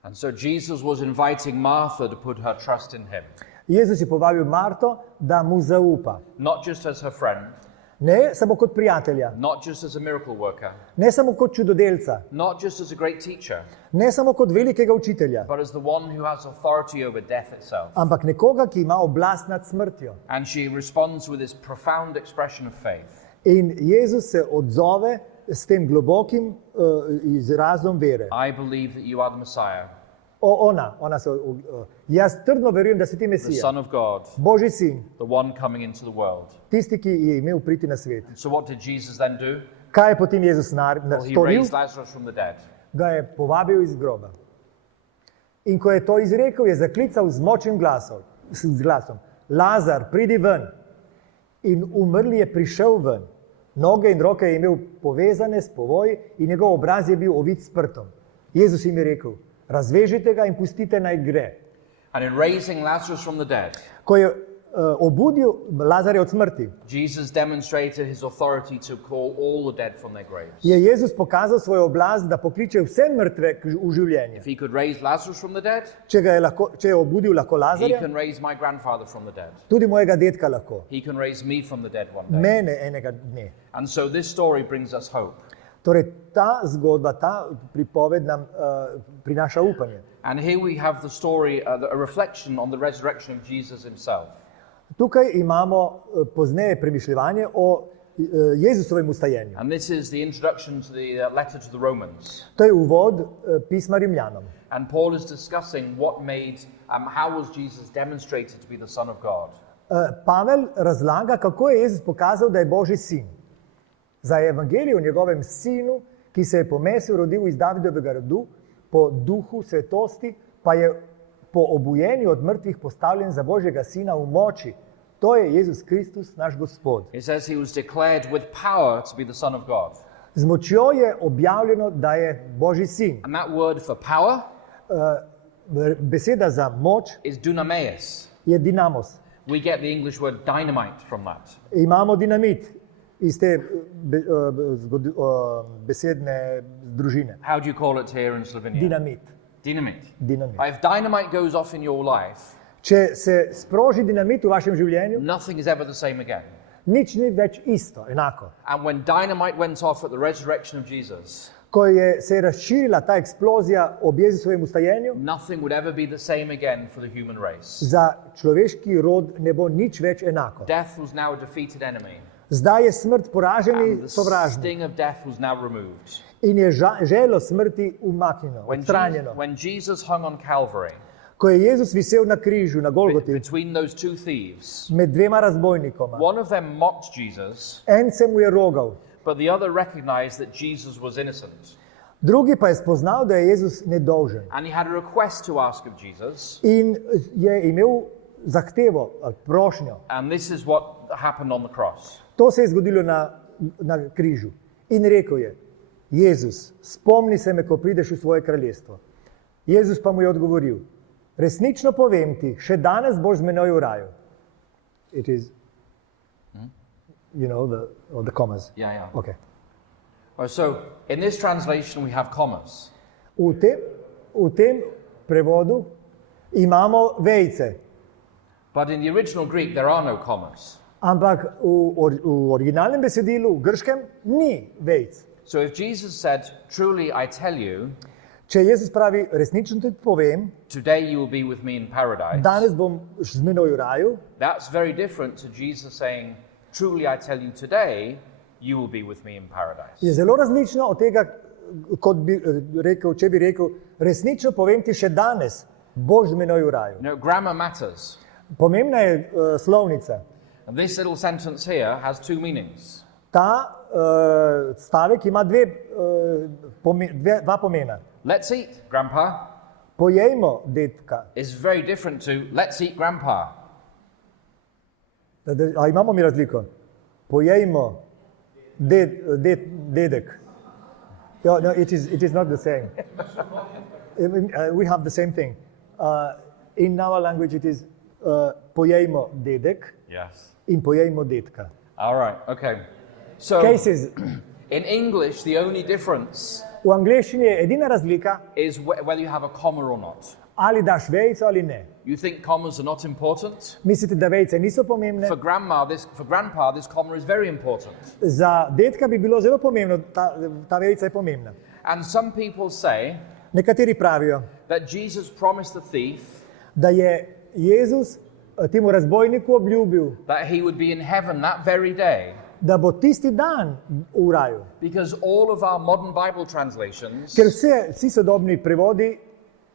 And so Jesus was inviting Martha to put her trust in him, Jezus je povabil Marto, da mu zaupa. not just as her friend, Ne samo kot prijatelja, not just as a miracle worker, ne samo kot čudodelca, not just as a great teacher, ne samo kot velikega učitelja, but as the one who has authority over death itself. ampak nekoga, ki ima oblast nad smrtjo. And she responds with this profound expression of faith. In Jezus se odzove s tem globokim izrazom vere. I believe that you are the Messiah, Ona se, jaz trdno verujem, da si ti the Mesija, Son of God, Božji sin, the one coming into the world. tisti, ki je imel priti na svet. So what did Jesus then do? Kaj je potem Jezus Well, he storil? raised Lazarus from the dead. Ga je povabil iz groba. In ko je to izrekel, je zaklical z močnim glasom. Lazar, pridi ven. in umrli je prišel ven. Noge in roke je imel povezane s povoji in njegov obraz je bil ovit s prtom. Jezus jim je rekel, razvežite ga in pustite naj gre. And in raising Lazarus from the dead, Ko je obudil Lazarja od smrti, Jesus demonstrated his authority to call all the dead from their graves. je Jezus pokazal svojo oblast, da pokliče vse mrtve v življenje. If he could raise Lazarus from the dead, Če je obudil lahko he Lazarja, can raise my grandfather from the dead. tudi mojega dedka lahko. He can raise me from the dead one day. Mene enega dne. And so this story brings us hope. Torej, ta zgodba, ta pripoved nam prinaša upanje. And here we have the story, a reflection on the resurrection of Jesus himself. Tukaj imamo pozneje premišljevanje o Jezusovem ustajenju. And this is the introduction to the letter to the Romans. To je uvod pisma Rimljanom. And Paul is discussing how was Jesus demonstrated to be the Son of God. Pavel razlaga, kako je Jezus pokazal, da je Božji sin. Za evangelij o njegovem sinu, ki se je po mesu rodil iz Davidovega rodu, po duhu svetosti, pa je po obujenju od mrtvih postavljen za Božjega sina v moči. To je Jezus Kristus, naš Gospod. It says he was declared with power to be the Son of God. Z močjo je objavljeno, da je Božji sin. And that word for power Beseda za moč is dunameus. je dinamos. We get the English word dynamite from that. Imamo dinamit iz te besedne združine. How do you call it here in Slovenia? Dinamit. Dynamite. Dinamit. If dynamite goes off in your life, Če se sproži dinamit v vašem življenju, nothing is ever the same again. nič ni več isto, enako. And when dynamite went off at the resurrection of Jesus, Ko se je razširila ta eksplozija ob Jezusovem ustajenju, nothing would ever be the same again for the human race. za človeški rod ne bo nič več enako. Death was now a defeated enemy. Zdaj je smrt poraženi And the sovražnik sting of death was now removed. in je želo smrti umaknjeno, odstranjeno. When Jesus hung on Calvary, Ko je Jezus visel na križu, na Golgoti, between those two thieves, med dvema razbojnikoma, one of them mocked Jesus, en se mu je rogal, but the other recognized that Jesus was innocent. drugi pa je spoznal, da je Jezus nedolžen. And he had a request to ask of Jesus, In je imel zahtevo ali prošnjo. and this is what happened on the cross. To se je zgodilo na križu. In rekel je, Jezus, spomni se me, ko prideš v svoje kraljestvo. Jezus pa mu je odgovoril, resnično povem ti, še danes boš z menoj v raju. It is, you know, the commas. Yeah. Okay. So in this translation we have commas. V tem prevodu imamo vejice, But in the original Greek there are no commas. ampak v originalnem besedilu, v grškem, ni vejic. So if Jesus said, truly I tell you, Če Jezus pravi, resnično ti povem, today you will be with me in paradise, danes bom z menoj v raju, that's very different to Jesus saying, truly I tell you today, you will be with me in paradise. je zelo različno od tega, kot bi rekel, če bi rekel, resnično povem ti še danes, boš z menoj v raju. You know, grammar matters. Pomembna je slovnica. And this little sentence here has two meanings. Ta stavek ima dva pomena. Let's eat, Grandpa, Pojejmo, dedka. is very different to let's eat, Grandpa. A imamo mi razliko? Pojejmo, dedek. No, it is not the same. We have the same thing. In our language it is pojejmo dedek Yes. in pojejmo dedka. All right, okay. So Cases. in English, the only difference V angleščini je edina razlika, is whether you have a comma or not. ali daš vejico ali ne. You think commas are not important? Mislite, da vejice niso pomembne? For Grandpa, this comma is very important. Za dedka bi bilo zelo pomembno, ta vejica je pomembna. And some people say Nekateri pravijo, that Jesus promised the thief da je Jezus temu razbojniku obljubil, that he would be in heaven that very day, da bo tisti dan v raju. because all of our modern Bible translations Ker vsi sodobni prevodi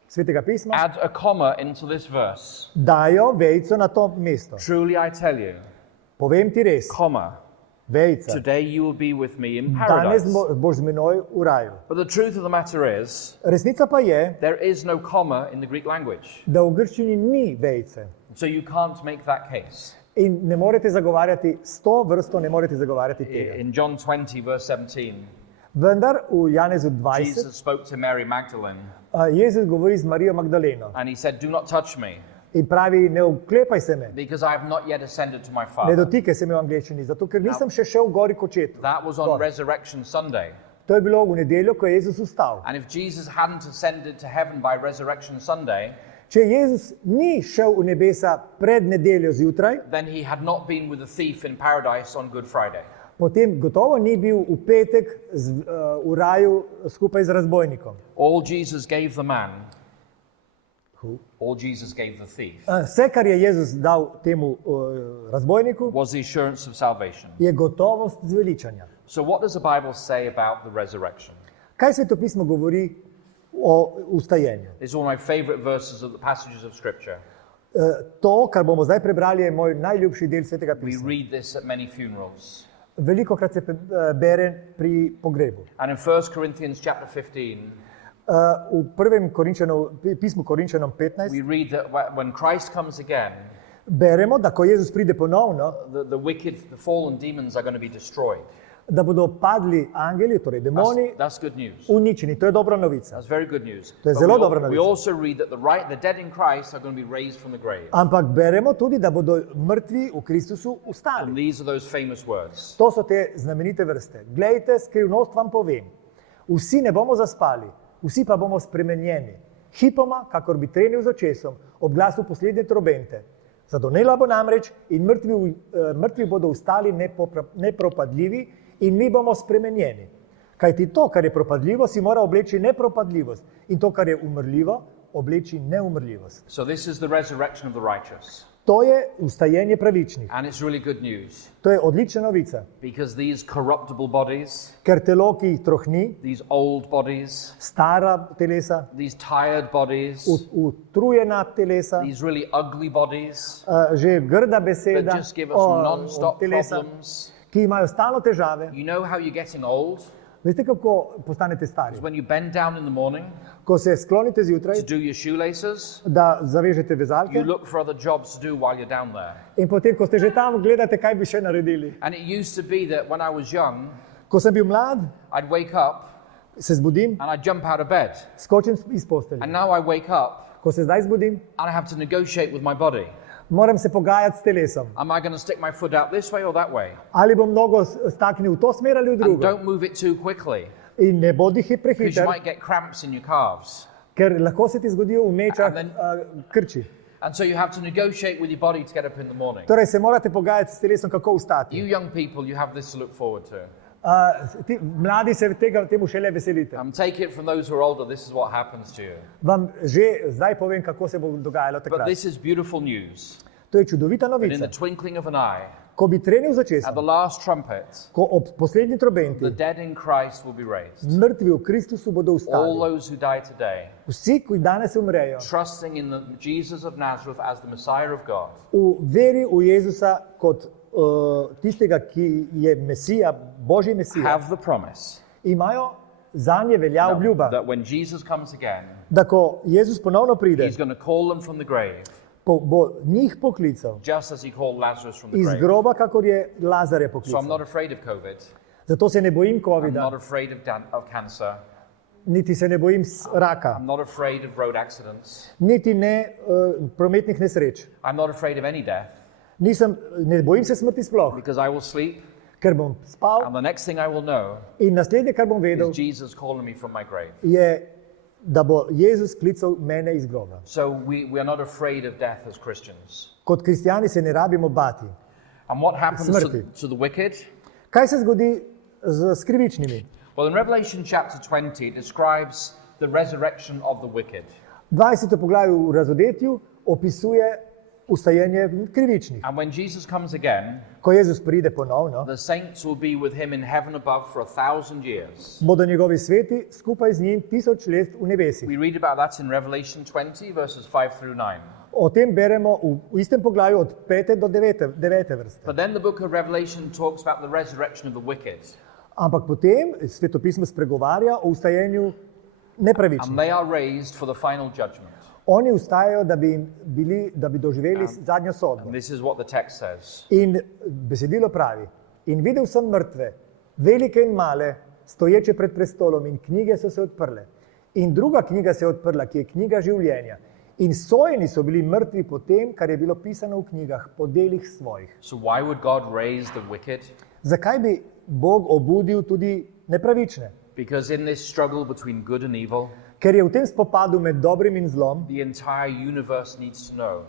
Svetega pisma add a comma into this verse. dajo vejico na to mesto. Truly I tell you, Povem ti res, comma, vejica. today you will be with me in Danes paradise. boš z menoj v raju. But the truth of the matter is, Resnica pa je, there is no comma in the Greek language. da v grščini ni vejice. So you can't make that case. In ne morete zagovarjati, s to vrsto ne morete zagovarjati tega. In John 20, verse 17, Vendar v Janezu 20 Jesus spoke to Mary Magdalene Jezus govori z Marijo Magdaleno and he said, "Do not touch me, in pravi, ne vklepaj se me, because I have not yet ascended to my ne Father." dotikaj se me v angleščini, zato ker nisem še šel gori k očetu. That was on Gor. Resurrection Sunday. To je bilo v nedeljo, ko je Jezus vstal. And if Jesus hadn't ascended to heaven by Resurrection Sunday, Če Jezus ni šel v nebesa pred nedeljo zjutraj, then he had not been with the thief in paradise on Good Friday. potem gotovo ni bil v petek v raju skupaj z razbojnikom. All Jesus gave the man, Who? all Jesus gave the thief, Vse, kar je Jezus dal temu razbojniku, was the assurance of salvation. je gotovost zveličanja. So what does the Bible say about the resurrection? Kaj Svetopismo govori o ustajenju? It's one of my favorite verses of the passages of Scripture. To, kar bomo zdaj prebrali, je moj najljubši del Svetega We pisma. read this at many funerals. Veliko krat se bere pri pogrebu. And in 1 Corinthians chapter 15, V prvem pismu Korinčanom 15 we read that when Christ comes again, beremo, da ko Jezus pride ponovno, the wicked, the fallen demons are going to be destroyed. da bodo padli angeli, torej demoni, That's good news. uničeni. To je dobra novica. That's very good news. To je But zelo we, dobra we novica. also read that the dead in Christ are going to be raised from the grave. Ampak beremo tudi, da bodo mrtvi v Kristusu And ustali. these are those famous words. To so te znamenite vrste. Glejte, skrivnost vam povem. Vsi ne bomo zaspali, vsi pa bomo spremenjeni. Hipoma, kakor bi trenil z očesom, ob glasu poslednje trobente. Zadonela bo namreč in mrtvi bodo ustali nepropadljivi in mi bomo spremenjeni. Kajti to, kar je propadljivo, si mora obleči nepropadljivost in to, kar je umrljivo, obleči neumrljivost. So this is the resurrection of the righteous. To je ustajenje pravičnih. And it's really good news To je odlična novica, because these corruptible bodies, ker telo, ki jih trohni, these old bodies, stara telesa, these tired bodies, utrujena telesa, these really ugly bodies že grda that beseda just give us o non-stop telesa, problems. ki imajo stalno težave. You know how you're getting old? Veste, kako postanete stari? When you bend down in the morning Ko se sklonite zjutraj, to do your shoelaces, da zavežete you vezalke look for other jobs to do while you're down there. in potem, ko ste že tam, gledate, kaj bi še naredili. And it used to be that when I was young, Ko sem bil mlad, I'd wake up se zbudim, and I'd jump out of bed. skočim iz postelje. And now I wake up Ko se zdaj zbudim, and I have to negotiate with my body. moram se pogajati s telesom. Am I going to stick my foot out this way or that way? Ali bom nogo staknil v to smer ali v And drugo. don't move it too quickly In ne bodi because you prehiter, might get cramps in your calves. ker lahko se ti zgodijo v mečah And then- krči. And so you have to negotiate with your body to get up in the morning. Torej se morate pogajati s telesom, kako vstati. You young people, you have this to look forward to. Mladi se temu šele veselite. Take it from those who are older, this is what happens to you. Vam že zdaj povem, kako se bo dogajalo But takrat. this is beautiful news. To je čudovita But in novica. the twinkling of an eye, Ko bi trenil za at česom, the last trumpet, ko ob poslednji the trobenti, dead in Christ will be raised. mrtvi v Kristusu bodo All ustali. those who die today, Vsi, ki danes umrejo, trusting in the Jesus of Nazareth as the Messiah of God, v veri v Jezusa kot tistega, ki je Mesija, Božji Mesija, have the promise imajo zanje velja obljuba, that when Jesus comes again, da ko Jezus ponovno pride, he's going to call them from the grave, bo njih poklical just as he called Lazarus from the iz grave. groba, kakor je Lazare So I'm poklical. not afraid of COVID. Zato se ne bojim I'm covida, not afraid of cancer. niti se ne bojim raka, I'm not afraid of road accidents. niti ne prometnih nesreč. I'm not afraid of any death Ne bojim se smrti sploh, because I will sleep, ker bom spal and the next thing I will know in naslednje, kar bom vedel, is Jesus calling me from my grave. je, da bo Jezus klical mene iz groba. So we are not afraid of death as Christians. Kot kristijani se ne rabimo bati. And what happens Smrti. to the wicked? Kaj se zgodi z skrivičnimi? Well, in Revelation chapter 20, it describes the resurrection of the wicked. 20. poglavje v Razodetju opisuje ustajenje krivičnih. And when Jesus comes again, Ko Jezus pride ponovno, the saints will be with him in heaven above for 1,000 years. bodo njegovi sveti skupaj z njim 1000 let v nebesih. We read about that in Revelation 20, verses 5 through 9. O tem beremo v istem poglavju od 5. do 9. vrste. But then the book of Revelation talks about the resurrection of the wicked. Ampak potem svetopismo spregovarja o ustajenju And nepravičnih. they are raised for the final judgment. Oni ustajajo, da bi doživeli zadnjo sodbo. And this is what the text says. In besedilo pravi, in videl sem mrtve, velike in male, stoječe pred prestolom in knjige so se odprle. In druga knjiga se je odprla, ki je knjiga življenja. In sojeni so bili mrtvi po tem, kar je bilo pisano v knjigah, po delih svojih. So why would God raise the wicked? Zakaj bi Bog obudil tudi nepravične? Because in this struggle between good and evil, Ker je v tem spopadu med dobrim in zlom, the entire universe needs to know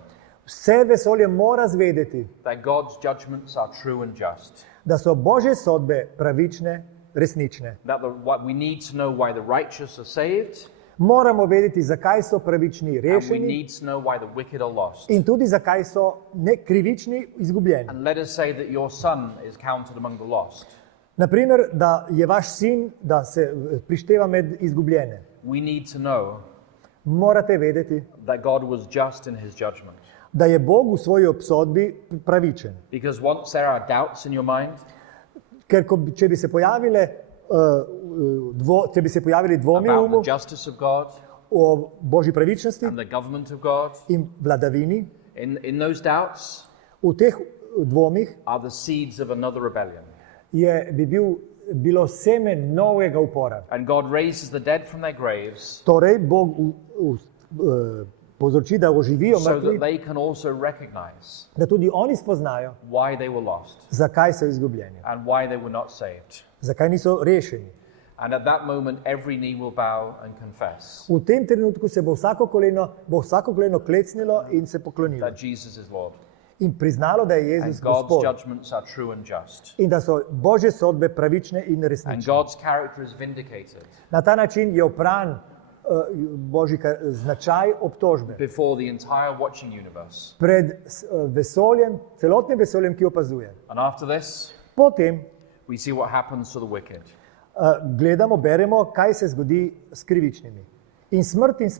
vse vesolje mora zvedeti, that God's judgments are true and just. da so Božje sodbe pravične, resnične. That we need to know why the righteous are saved, Moramo vedeti, zakaj so pravični and we rešeni need to know why the wicked are lost. in tudi zakaj so krivični izgubljeni. And let us say that your son is counted among the lost. Naprimer, da je vaš sin, da se prišteva med izgubljene. We need to know Morate vedeti, that God was just in his judgment. da je Bog v svoji obsodbi pravičen. Because once there are doubts in your mind, Ker če bi se pojavili dvomi v about umu the justice of God o Božji pravičnosti and the government of God, in vladavini, in those doubts v teh dvomih are the seeds of another rebellion. bi bilo seme novega upora. And God raises the dead from their graves Torej, Bog povzroči, da oživijo so that mrtvi, they can also recognize da tudi oni spoznajo, why they were lost zakaj so izgubljeni, and why they were not saved. zakaj niso rešeni. And at that moment, every knee will bow and confess V tem trenutku se bo vsako koleno klecnilo in se poklonilo that Jesus is Lord. in priznalo, da je And Jezus God's Gospod judgments are true and just. in da so Božje sodbe pravične in And resnične. God's character is vindicated Na ta način je opran Božji značaj obtožbe before the entire watching universe. pred vesoljem, celotnim vesoljem, ki opazuje. And after this, Potem we see what happens to the wicked. gledamo, beremo, kaj se zgodi s krivičnimi. In smrt in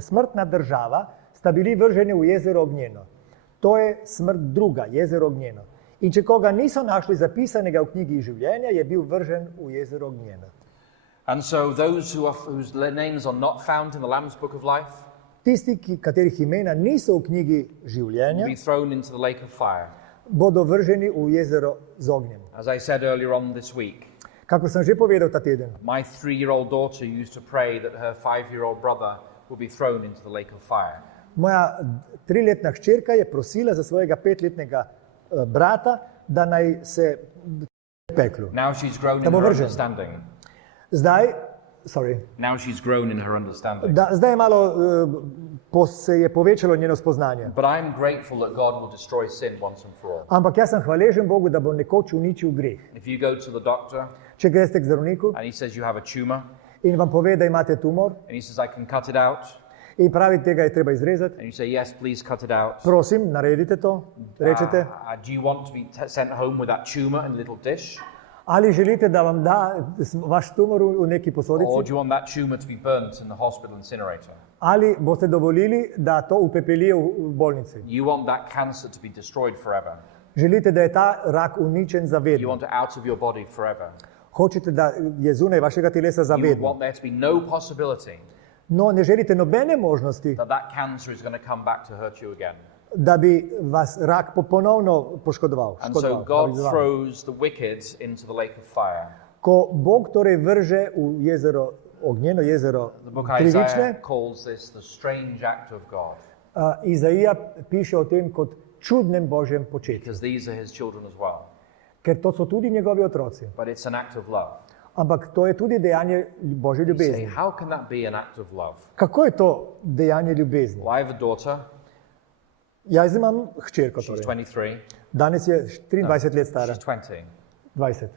smrtna država sta bili vrženi v jezero ognjeno. To je smrt druga, jezero ognjeno. In če koga niso našli zapisanega v knjigi življenja, je bil vržen v jezero ognjeno. And so those whose names are not found in the Lamb's Book of Life Tisti, katerih imena niso v knjigi will življenja, be thrown into the lake of fire. bodo vrženi v jezero z ognjem. As I said earlier on this week, Kako sem že povedal ta teden, my 3-year-old daughter used to pray that her 5-year-old brother will be thrown into the lake of fire. moja 3-letna hčerka je prosila za svojega 5-letnega brata, da naj se peklu. Now she's grown Da in bo her vržen. understanding. Now she's grown in her understanding. Zdaj je malo se je povečalo njeno spoznanje. But I'm grateful that God will destroy sin once and for all. Ampak jaz sem hvaležen Bogu, da bo nekoč uničil greh. If you go to the doctor Če greste k zdravniku and he says you have a tumor, in vam pove, da imate tumor and he says I can cut it out, in pravi, tega je treba izrezati, and you say yes, please cut it out. prosim, naredite to, rečete. Do you want to be sent home with that tumor in a little dish? Ali želite, da vam da vaš tumor v neki Or posodici? do you want that tumor to be burnt in the hospital incinerator? Ali boste dovolili, da to upepelijo v bolnici? You want that cancer to be destroyed forever. Želite, da je ta rak uničen za You vedno? want it out of your body forever. Hočete, da je zunaj vašega telesa za You vedno? want there to be no possibility No, ne želite nobene možnosti, that that cancer is going to come back to hurt you again. da bi vas rak ponovno poškodoval. And so škodoval, God poškodoval. throws the wicked into the lake of fire. Ko Bog torej vrže v jezero, ognjeno jezero The book krivične, Isaiah calls this the strange act of God, Izaija piše o tem kot čudnem Božjem početju, because these are his children as well. ker to so tudi njegovi otroci. But it's an act of love. Ampak to je tudi dejanje Božje You say, ljubezni. how can that be an act of love? Kako je to dejanje ljubezni? Well, I have a daughter. Jaz imam hčerko, She's torej. 23. Danes je 23 let stara, She's 20. 20.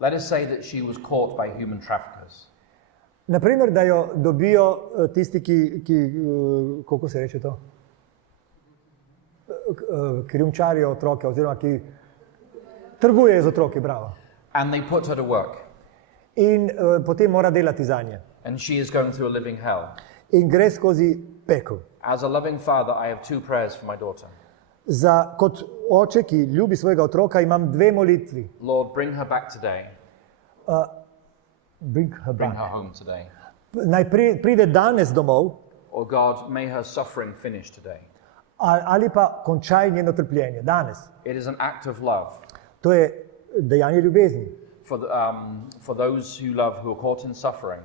Let us say that she was caught by human traffickers. Naprimer, da jo dobijo tisti, kako se reče to? Krijumčarijo otroke, oziroma ki trgujejo z otroki, bravo. And they put her to work. In potem mora delati za nje. And she is going through a living hell. In gre skozi pekel. As a loving father, I have 2 prayers for my daughter. Kot oče, ki ljubi svojega otroka, imam 2 molitvi. Lord, bring her back today. Bring her Bring back. her home today. Naj pride danes domov or God, may her suffering finish today. Ali pa končaj njeno trpljenje danes. It is an act of love To je dejanje ljubezni. for those who love, who are caught in suffering,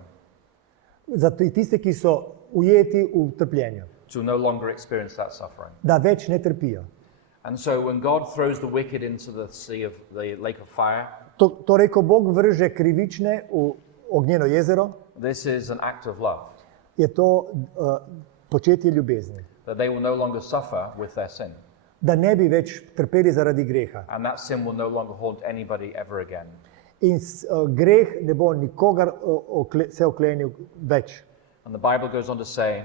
Za tiste, ki so ujeti v trpljenju, to no longer experience that suffering. da več ne trpijo. And so when God throws the wicked into the sea of the lake of fire, Torej, ko Bog vrže krivične v ognjeno jezero, this is an act of love, je to početje ljubezni. that they will no longer suffer with their sin. Da ne bi več trpeli zaradi greha. And that sin will no longer haunt anybody ever again. In greh ne bo nikogar se oklenil več. And the Bible goes on to say,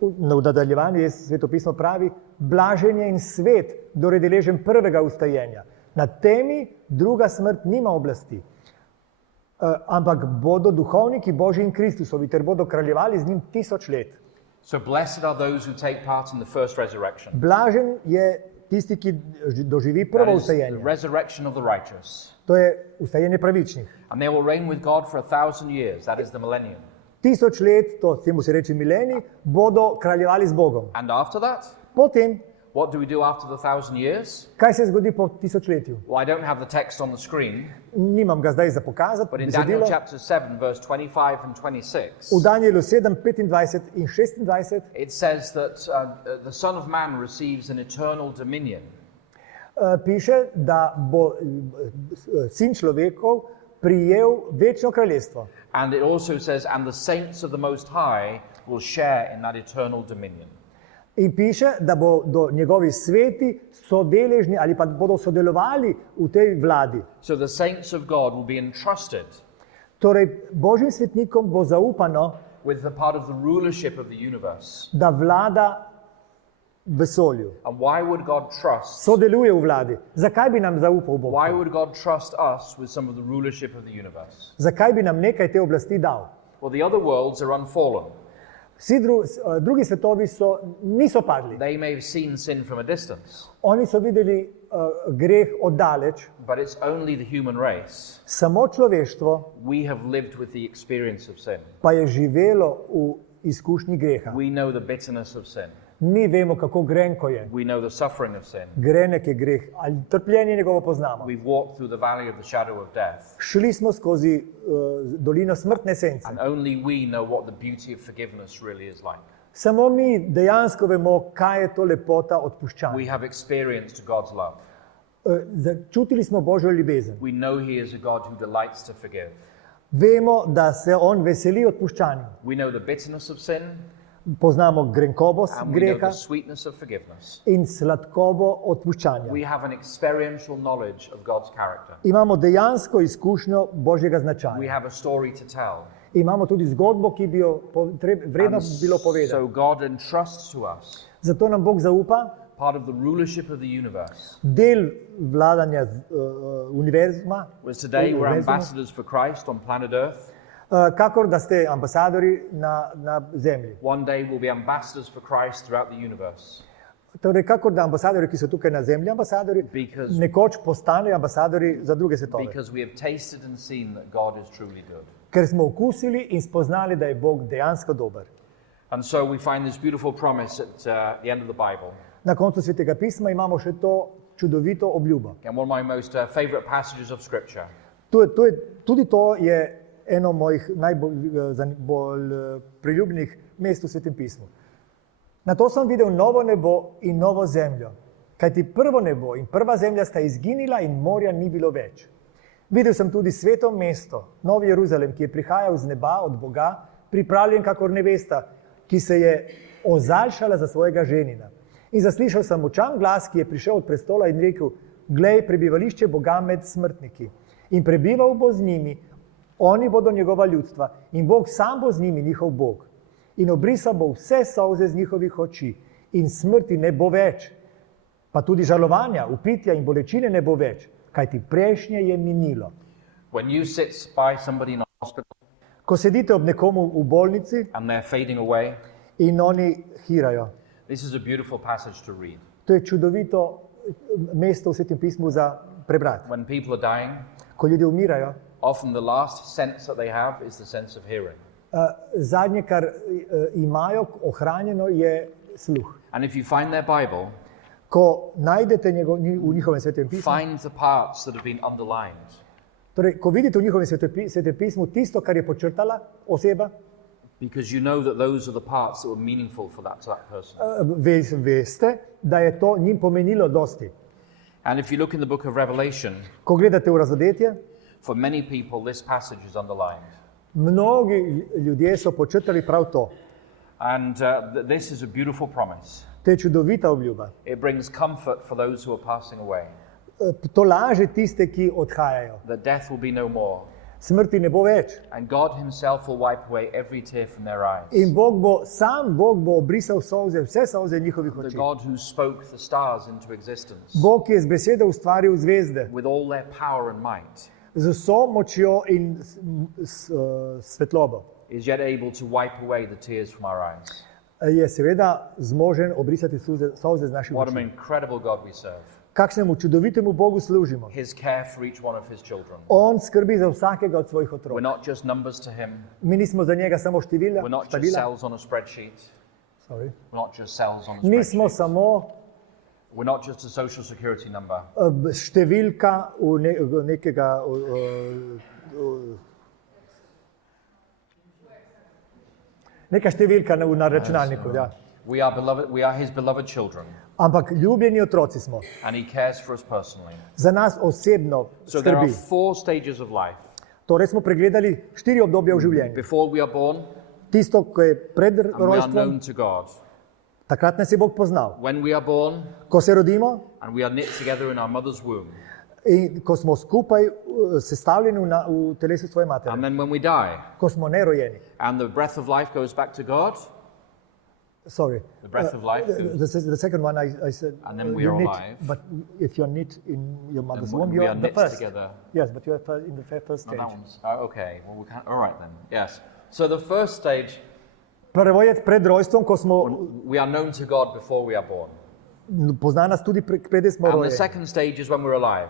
V nadaljevanju je svetopismo pravi, blažen je in svet, kdor je deležen prvega ustajenja. Na temi druga smrt nima oblasti. Ampak bodo duhovniki Božji in Kristusovi, ter bodo kraljevali z njim 1000 let. so blessed are those who take part in the first resurrection. Blažen je tisti, ki doživi That prvo is the ustajenje. resurrection of the righteous. To je ustajenje pravičnih. And they will reign with God for 1,000 years. That is the millennium. 1000 let, to temu se reče milenij, bodo kraljevali z Bogom. And after that, Potem, what do we do after the 1,000 years? kaj se zgodi po 1000-letju? Well, I don't have the text on the screen, Nimam ga zdaj za pokazati, but in Daniel besedilo. chapter 7, verse 25 and 26, V Danielu 7, 25 in 26 it says that the Son of Man receives an eternal dominion. Piše, da bo sin človekov prijel večno kraljestvo. And it also says, and the saints of the Most High will share in that eternal dominion. In piše, da bodo njegovi sveti sodeležni ali pa bodo sodelovali v tej vladi. So the saints of God will be entrusted Torej, Božjim svetnikom bo zaupano, with the part of the rulership of the universe. da vlada v vesolju. And why would God trust? Sodeluje v vladi. Zakaj bi nam zaupal Bog? Why would God trust us with some of the rulership of the universe? Zakaj bi nam nekaj te oblasti dal? Well, the other worlds are unfallen. Vsi drugi svetovi niso padli. They may have seen sin from a distance, Oni so videli greh oddaleč, but it's only the human race. samo človeštvo We have lived with the experience of sin. pa je živelo v izkušnji greha. We know the bitterness of sin. Mi vemo, kako grenko je. We know the suffering of sin. Grenek je greh, ali trpljenje njegovo poznamo. We've walked through the valley of the shadow of death, Šli smo skozi dolino smrtne sence. and only we know what the beauty of forgiveness really is like. Samo mi dejansko vemo, kaj je to lepota We odpuščanja. have experienced God's love. Začutili smo Božjo ljubezen. We know He is a God who delights to forgive. Vemo, da se On veseli odpuščanja. We know the bitterness of sin, Poznamo grenkobost and we know greha the sweetness of forgiveness. in sladkobo odpuščanja. We have an experiential knowledge of God's character. Imamo dejansko izkušnjo Božjega We značaja. have a story to tell. Imamo tudi zgodbo, ki bi jo vredno And bilo povedati. so God entrusts to us Zato nam Bog zaupa part of the rulership of the universe. del vladanja univerzuma, Whereas today we're univerzumu, ambassadors for Christ on planet Earth, kakor da ste ambasadori na zemlji. one day we'll be ambassadors for Christ throughout the universe. Torej, kakor da ambasadori, ki so tukaj na zemlji, ambasadori, Because- nekoč postanejo ambasadori za druge svetove. Because we have tasted and seen that God is truly good. Ker smo okusili in spoznali, da je Bog dejansko dober. And so we find this beautiful promise at the end of the Bible. Na koncu Svetega pisma imamo še to čudovito obljubo. And one of my most favorite passages of Scripture. Tudi to je eno mojih najbolj priljubljenih mest v Svetem pismu. Na to sem videl novo nebo in novo zemljo, kajti prvo nebo in prva zemlja sta izginila in morja ni bilo več. Videl sem tudi sveto mesto, Novi Jeruzalem, ki je prihajal z neba od Boga, pripravljen kakor nevesta, ki se je ozaljšala za svojega ženina. In zaslišal sem močan glas, ki je prišel od prestola in rekel: Glej, prebivališče Boga med smrtniki. In prebival bo z njimi, oni bodo njegova ljudstva in Bog sam bo z njimi njihov Bog. In obrisal bo vse solze z njihovih oči in smrti ne bo več, pa tudi žalovanja, upitja in bolečine ne bo več, kajti prejšnje je minilo. When you sit by somebody in a hospital Ko sedite ob nekomu v bolnici and they're fading away, in oni hirajo, this is a beautiful passage to read. to je čudovito mesto v Svetem pismu za prebrati. When people are dying, Ko ljudje umirajo, often the last sense that they have is the sense of hearing. Zadnje, kar imajo ohranjeno, je sluh. And if you find their Bible, Ko najdete v njihovem svetem pismu, find the parts that have been underlined. torej, ko vidite v njihovem svetem pismu tisto, kar je počrtala oseba, Because you know that those are the parts that were meaningful to that person. veste, da je to njim pomenilo dosti. And if you look in the book of Revelation, Ko gledate v Razodetje, for many people this passage is underlined. mnogi ljudje so počrtali prav to. And this is a beautiful promise. To je čudovita obljuba. It brings comfort for those who are passing away. To laže tiste, ki odhajajo. That death will be no more. Smrti ne bo več. And God himself will wipe away every tear from their eyes. In Bog bo obrisal solze, vse solze njihovih The oči. God who spoke the stars into existence Bog, ki je z besedo ustvaril zvezde, with all their power and might, z vso močjo in svetlobo, is yet able to wipe away the tears from our eyes. je seveda zmožen obrisati solze z naših What an oči. incredible God we serve. Kakšnemu čudovitemu Bogu služimo. His care for each one of his children. On skrbi za vsakega od svojih otrok. We're not just numbers to him. Mi nismo za njega samo We're not just števila. cells on a spreadsheet. Sorry. We're not just cells on a Nismo spreadsheet. samo We're not just a social security number. številka nekega neka številka na računalniku. Ja. We are beloved. We are his beloved children, Ampak ljubljeni otroci smo. and he cares for us personally. Za nas osebno So there are skrbi. 4 stages of life. Torej smo pregledali 4 obdobja v življenju. Before we are born, Tisto, ko je pred and we are rojstvom, known to God. takrat nas je Bog poznal. When we are born, Ko se rodimo and we are knit together in our mother's womb. in ko smo skupaj sestavljeni v telesu svoje matere. And then when we die, Ko smo nerojeni. and the breath of life goes back to God, Sorry. the breath of life goes, The second one I said. And then we you're are knit, alive. But if you're knit in your mother's Then womb, we you're are the knit first. together. Yes, but you're in the first No, stage. that one's okay. Well, we can't. All right then. Yes. So the first stage, Prvo je pred rojstvom, ko smo we are known to God before we are born, pozna nas tudi preden smo and the rojeni. second stage is when we're alive,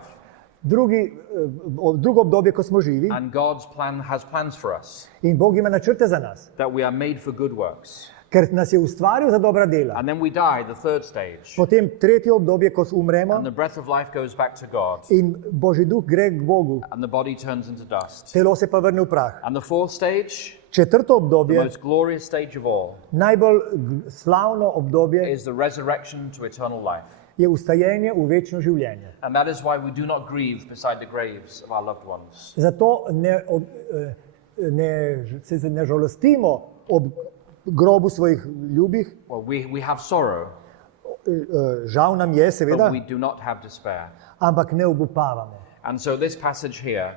Drugo obdobje, ko smo živi and God's plan has plans for us, in Bog ima načrte za nas, that we are made for good works. ker nas je ustvaril za dobra dela. And then we die, the third stage, Potem tretje obdobje, ko umremo and the breath of life goes back to God, in Božji duh gre k Bogu, and the body turns into dust. telo se pa vrne v prah. And the fourth stage, Četrto the obdobje, most glorious stage of all, najbolj slavno obdobje, is the resurrection to eternal life. je ustajenje v večno življenje. And that is why we do not grieve beside the graves of our loved ones. Zato se ne žalostimo ob grobu svojih ljubih. Well, we have sorrow, Žal nam je, seveda, but we do not have despair. ampak ne obupavamo. And so this passage here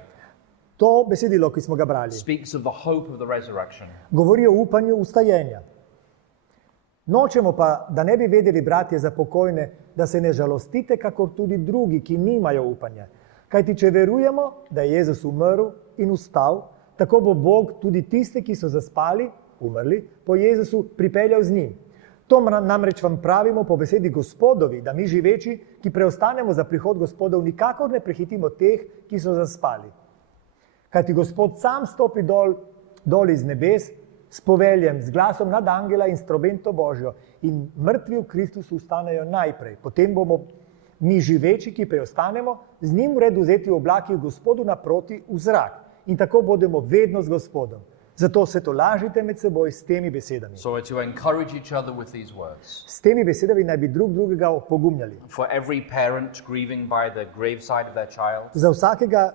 To besedilo, ki smo ga brali, speaks of the hope of the resurrection. govori o upanju ustajenja. Nočemo pa, da ne bi vedeli, bratje, za pokojne, da se ne žalostite, kakor tudi drugi, ki nimajo upanja. Kajti, če verujemo, da je Jezus umrl in vstal, tako bo Bog tudi tiste, ki so zaspali, umrli, po Jezusu pripeljal z njim. To namreč vam pravimo po besedi Gospodovi, da mi živeči, ki preostanemo za prihod Gospodov, nikakor ne prehitimo teh, ki so zaspali. Kajti Gospod sam stopi dol iz nebes s poveljem, z glasom nad angela in s trobento Božjo in mrtvi v Kristusu vstanejo najprej. Potem bomo mi živeči, ki preostanemo, z njim vred vzeti v oblakih Gospodu naproti v zrak. In tako bodemo vedno z Gospodom. Zato se tolažite med seboj s temi besedami. So we're to encourage each other with these words. S temi besedami naj bi drugega opogumljali. For every parent grieving by the graveside of their child, Za vsakega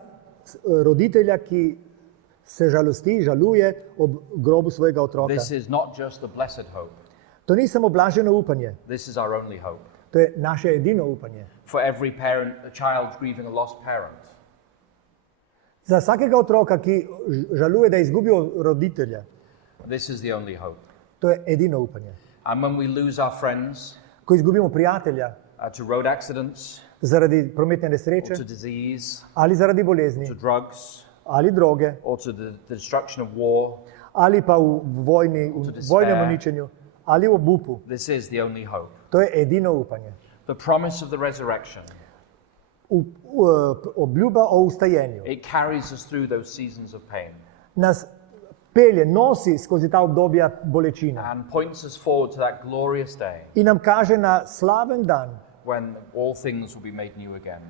roditelja, ki se žalosti, žaluje ob grobu svojega otroka. this is not just the blessed hope. To ni samo blaženo upanje, This is our only hope. to je naše edino upanje. For every parent, a child grieving a lost parent, Za vsakega otroka, ki žaluje, da je izgubil roditelja, this is the only hope. to je edino upanje. And when we lose our friends Ko izgubimo prijatelja to road accidents, zaradi prometne nesreče or to disease, ali zaradi bolezni to drugs, ali droge or to the destruction of war, ali pa v vojni, v despair. vojnem uničenju ali v obupu, this is the only hope. to je edino upanje. The promise of the resurrection, Obljuba o ustajenju it carries us through those seasons of pain. nas pelje, nosi skozi ta obdobja bolečine and points us forward to that glorious day in nam kaže na slaven dan, when all things will be made new again.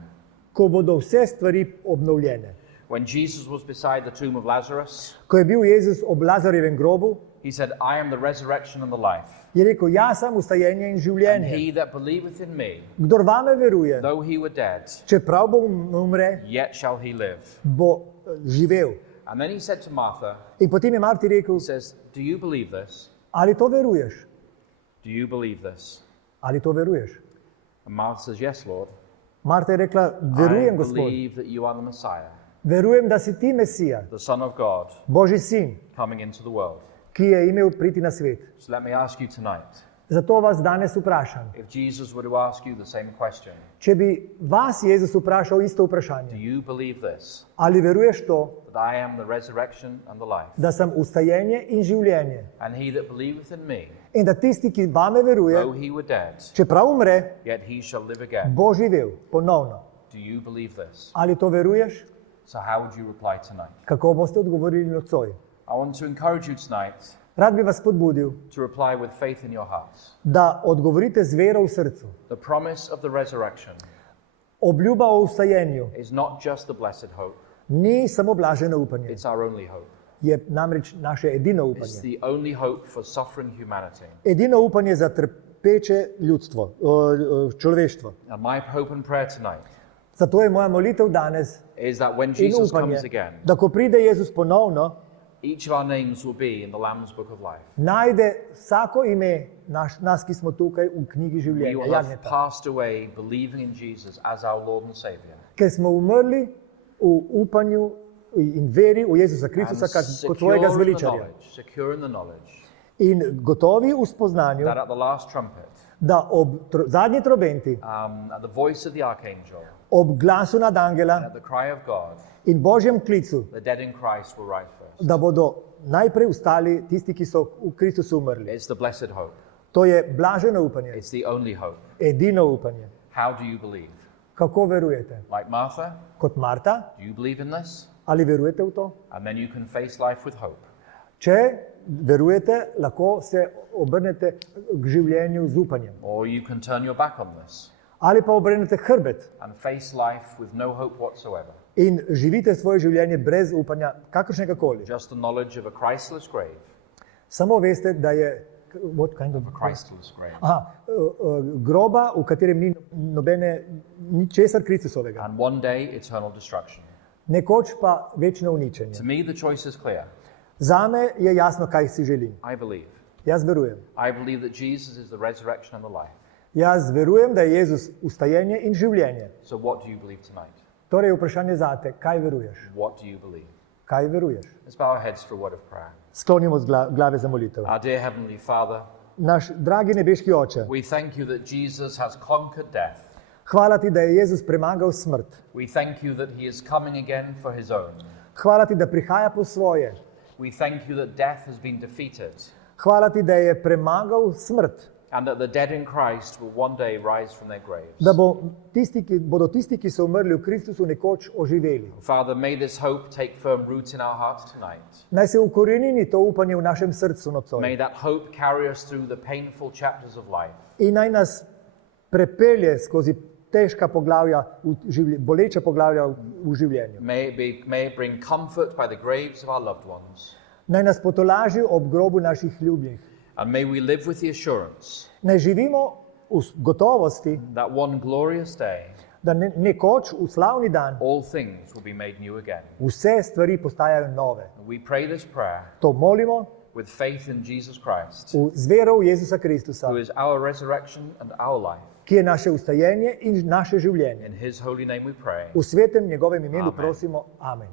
ko bodo vse stvari obnovljene. When Jesus was beside the tomb of Lazarus, Ko je bil Jezus ob Lazarjevem grobu, he said, I am the resurrection and the life. je rekel, jaz sem ustajenje in And življenje. he that believeth in me, Kdor vame veruje, though he were dead, čeprav bo umre, yet shall he live. bo živel. And then he said to Martha, In potem je Marti rekel, he says, do you believe this? ali to veruješ? Do you believe this? Ali to veruješ? And Martha says, yes, Lord. Marta je rekla, I verujem, Gospod. believe that you are the Messiah, Verujem, da si ti Mesija, the Son of God, Božji sin, coming into the world. ki je imel priti na svet. So let me ask you tonight, Zato vas danes vprašam, if Jesus were to ask you the same question, če bi vas Jezus vprašal isto do vprašanje, you believe this, ali veruješ to, that I am the resurrection and the life? da sem ustajenje in življenje And he that believeth in me, in da tisti, ki vame veruje, though he were dead, čeprav umre, yet he shall live again. bo živel ponovno. Do you believe this? Ali to veruješ? So how would you reply tonight? Kako boste odgovorili nocoj? I want to encourage you tonight Rad bi vas spodbudil, to reply with faith in your hearts. da odgovorite z vero v srcu. The promise of the resurrection Obljuba o ustajenju is not just the blessed hope, ni samo blaženo upanje, it's our only hope. je namreč naše edino It's upanje. the only hope for suffering humanity. Edino upanje za trpeče ljudstvo, človeštvo. And my hope and prayer tonight Zato je moja molitev danes is that when in Jesus upanje, comes again, da ko pride Jezus ponovno, each of our names will be in the Lamb's Book of Life. najde vsako ime nas, ki smo tukaj v knjigi We življenja, will have jagnjeta. passed away believing in Jesus as our Lord and Savior. Ker smo umrli v upanju in veri v Jezusa And Kristusa kot secure svojega in the zveličarja. knowledge In gotovi v spoznanju, that at the last trumpet, da ob zadnji trobenti, at the voice of the archangel, ob glasu nad and angela at the cry of God, in Božjem klicu, the dead in Christ will rise first. da bodo najprej ustali tisti, ki so v Kristusu umrli. It's the blessed hope. To je blaženo upanje, It's the only hope. edino upanje. How do you believe? Kako verujete? Like Martha, Kot Marta, do you believe in this? ali verujete v to? And then you can face life with hope. Če verujete, lahko se obrnete k življenju z upanjem. Or you can turn your back on this Ali pa obrnete hrbet and face life with no hope whatsoever. in živite svoje življenje brez upanja, kakršnega koli. Just the knowledge of a Christless grave. Samo veste, da je what kind of Christless grave. groba, v katerem ni nobene ničesar Kristusovega. And one day, eternal destruction. Nekoč pa večno uničenje. To me, the choice is clear. Zame je jasno, kaj si želim. I believe. Jaz verujem. I believe that Jesus is the resurrection and the life. Jaz verujem, da je Jezus ustajenje in življenje. So what do you believe tonight? Torej je vprašanje zate, kaj veruješ? What do you believe? Kaj veruješ? Let's bow our heads for a word of prayer. Sklonimo glave za molitev. Our dear Heavenly Father, Naš dragi nebeški Oče, we thank you that Jesus has conquered death. hvala ti, da je Jezus premagal smrt. We thank you that he is coming again for his own. Hvala ti, da prihaja po svoje. We thank you that death has been defeated Hvala ti, da je premagal smrt. and that the dead in Christ will one day rise from their graves. Da bodo tisti, ki so umrli v Kristusu, nekoč oživeli. Father, may this hope take firm root in our hearts tonight. Naj se ukorenini to upanje v našem srcu nocoj. May that hope carry us through the painful chapters of life. In naj nas prepelje skozi težka poglavja, boleča poglavja v življenju. May it bring comfort by the graves of our loved ones. Naj nas potolaži ob grobu naših ljubljih. And may we live with the assurance Naj živimo v gotovosti, that one glorious day, da nekoč v slavni dan all things will be made new again. vse stvari postajajo nove. We pray this prayer To molimo with faith in Jesus Christ, z vero v Jezusa Kristusa, who is our resurrection and our life. ki je naše ustajenje in naše življenje. In his holy name we pray. V svetem njegovem imenu Amen. prosimo. Amen.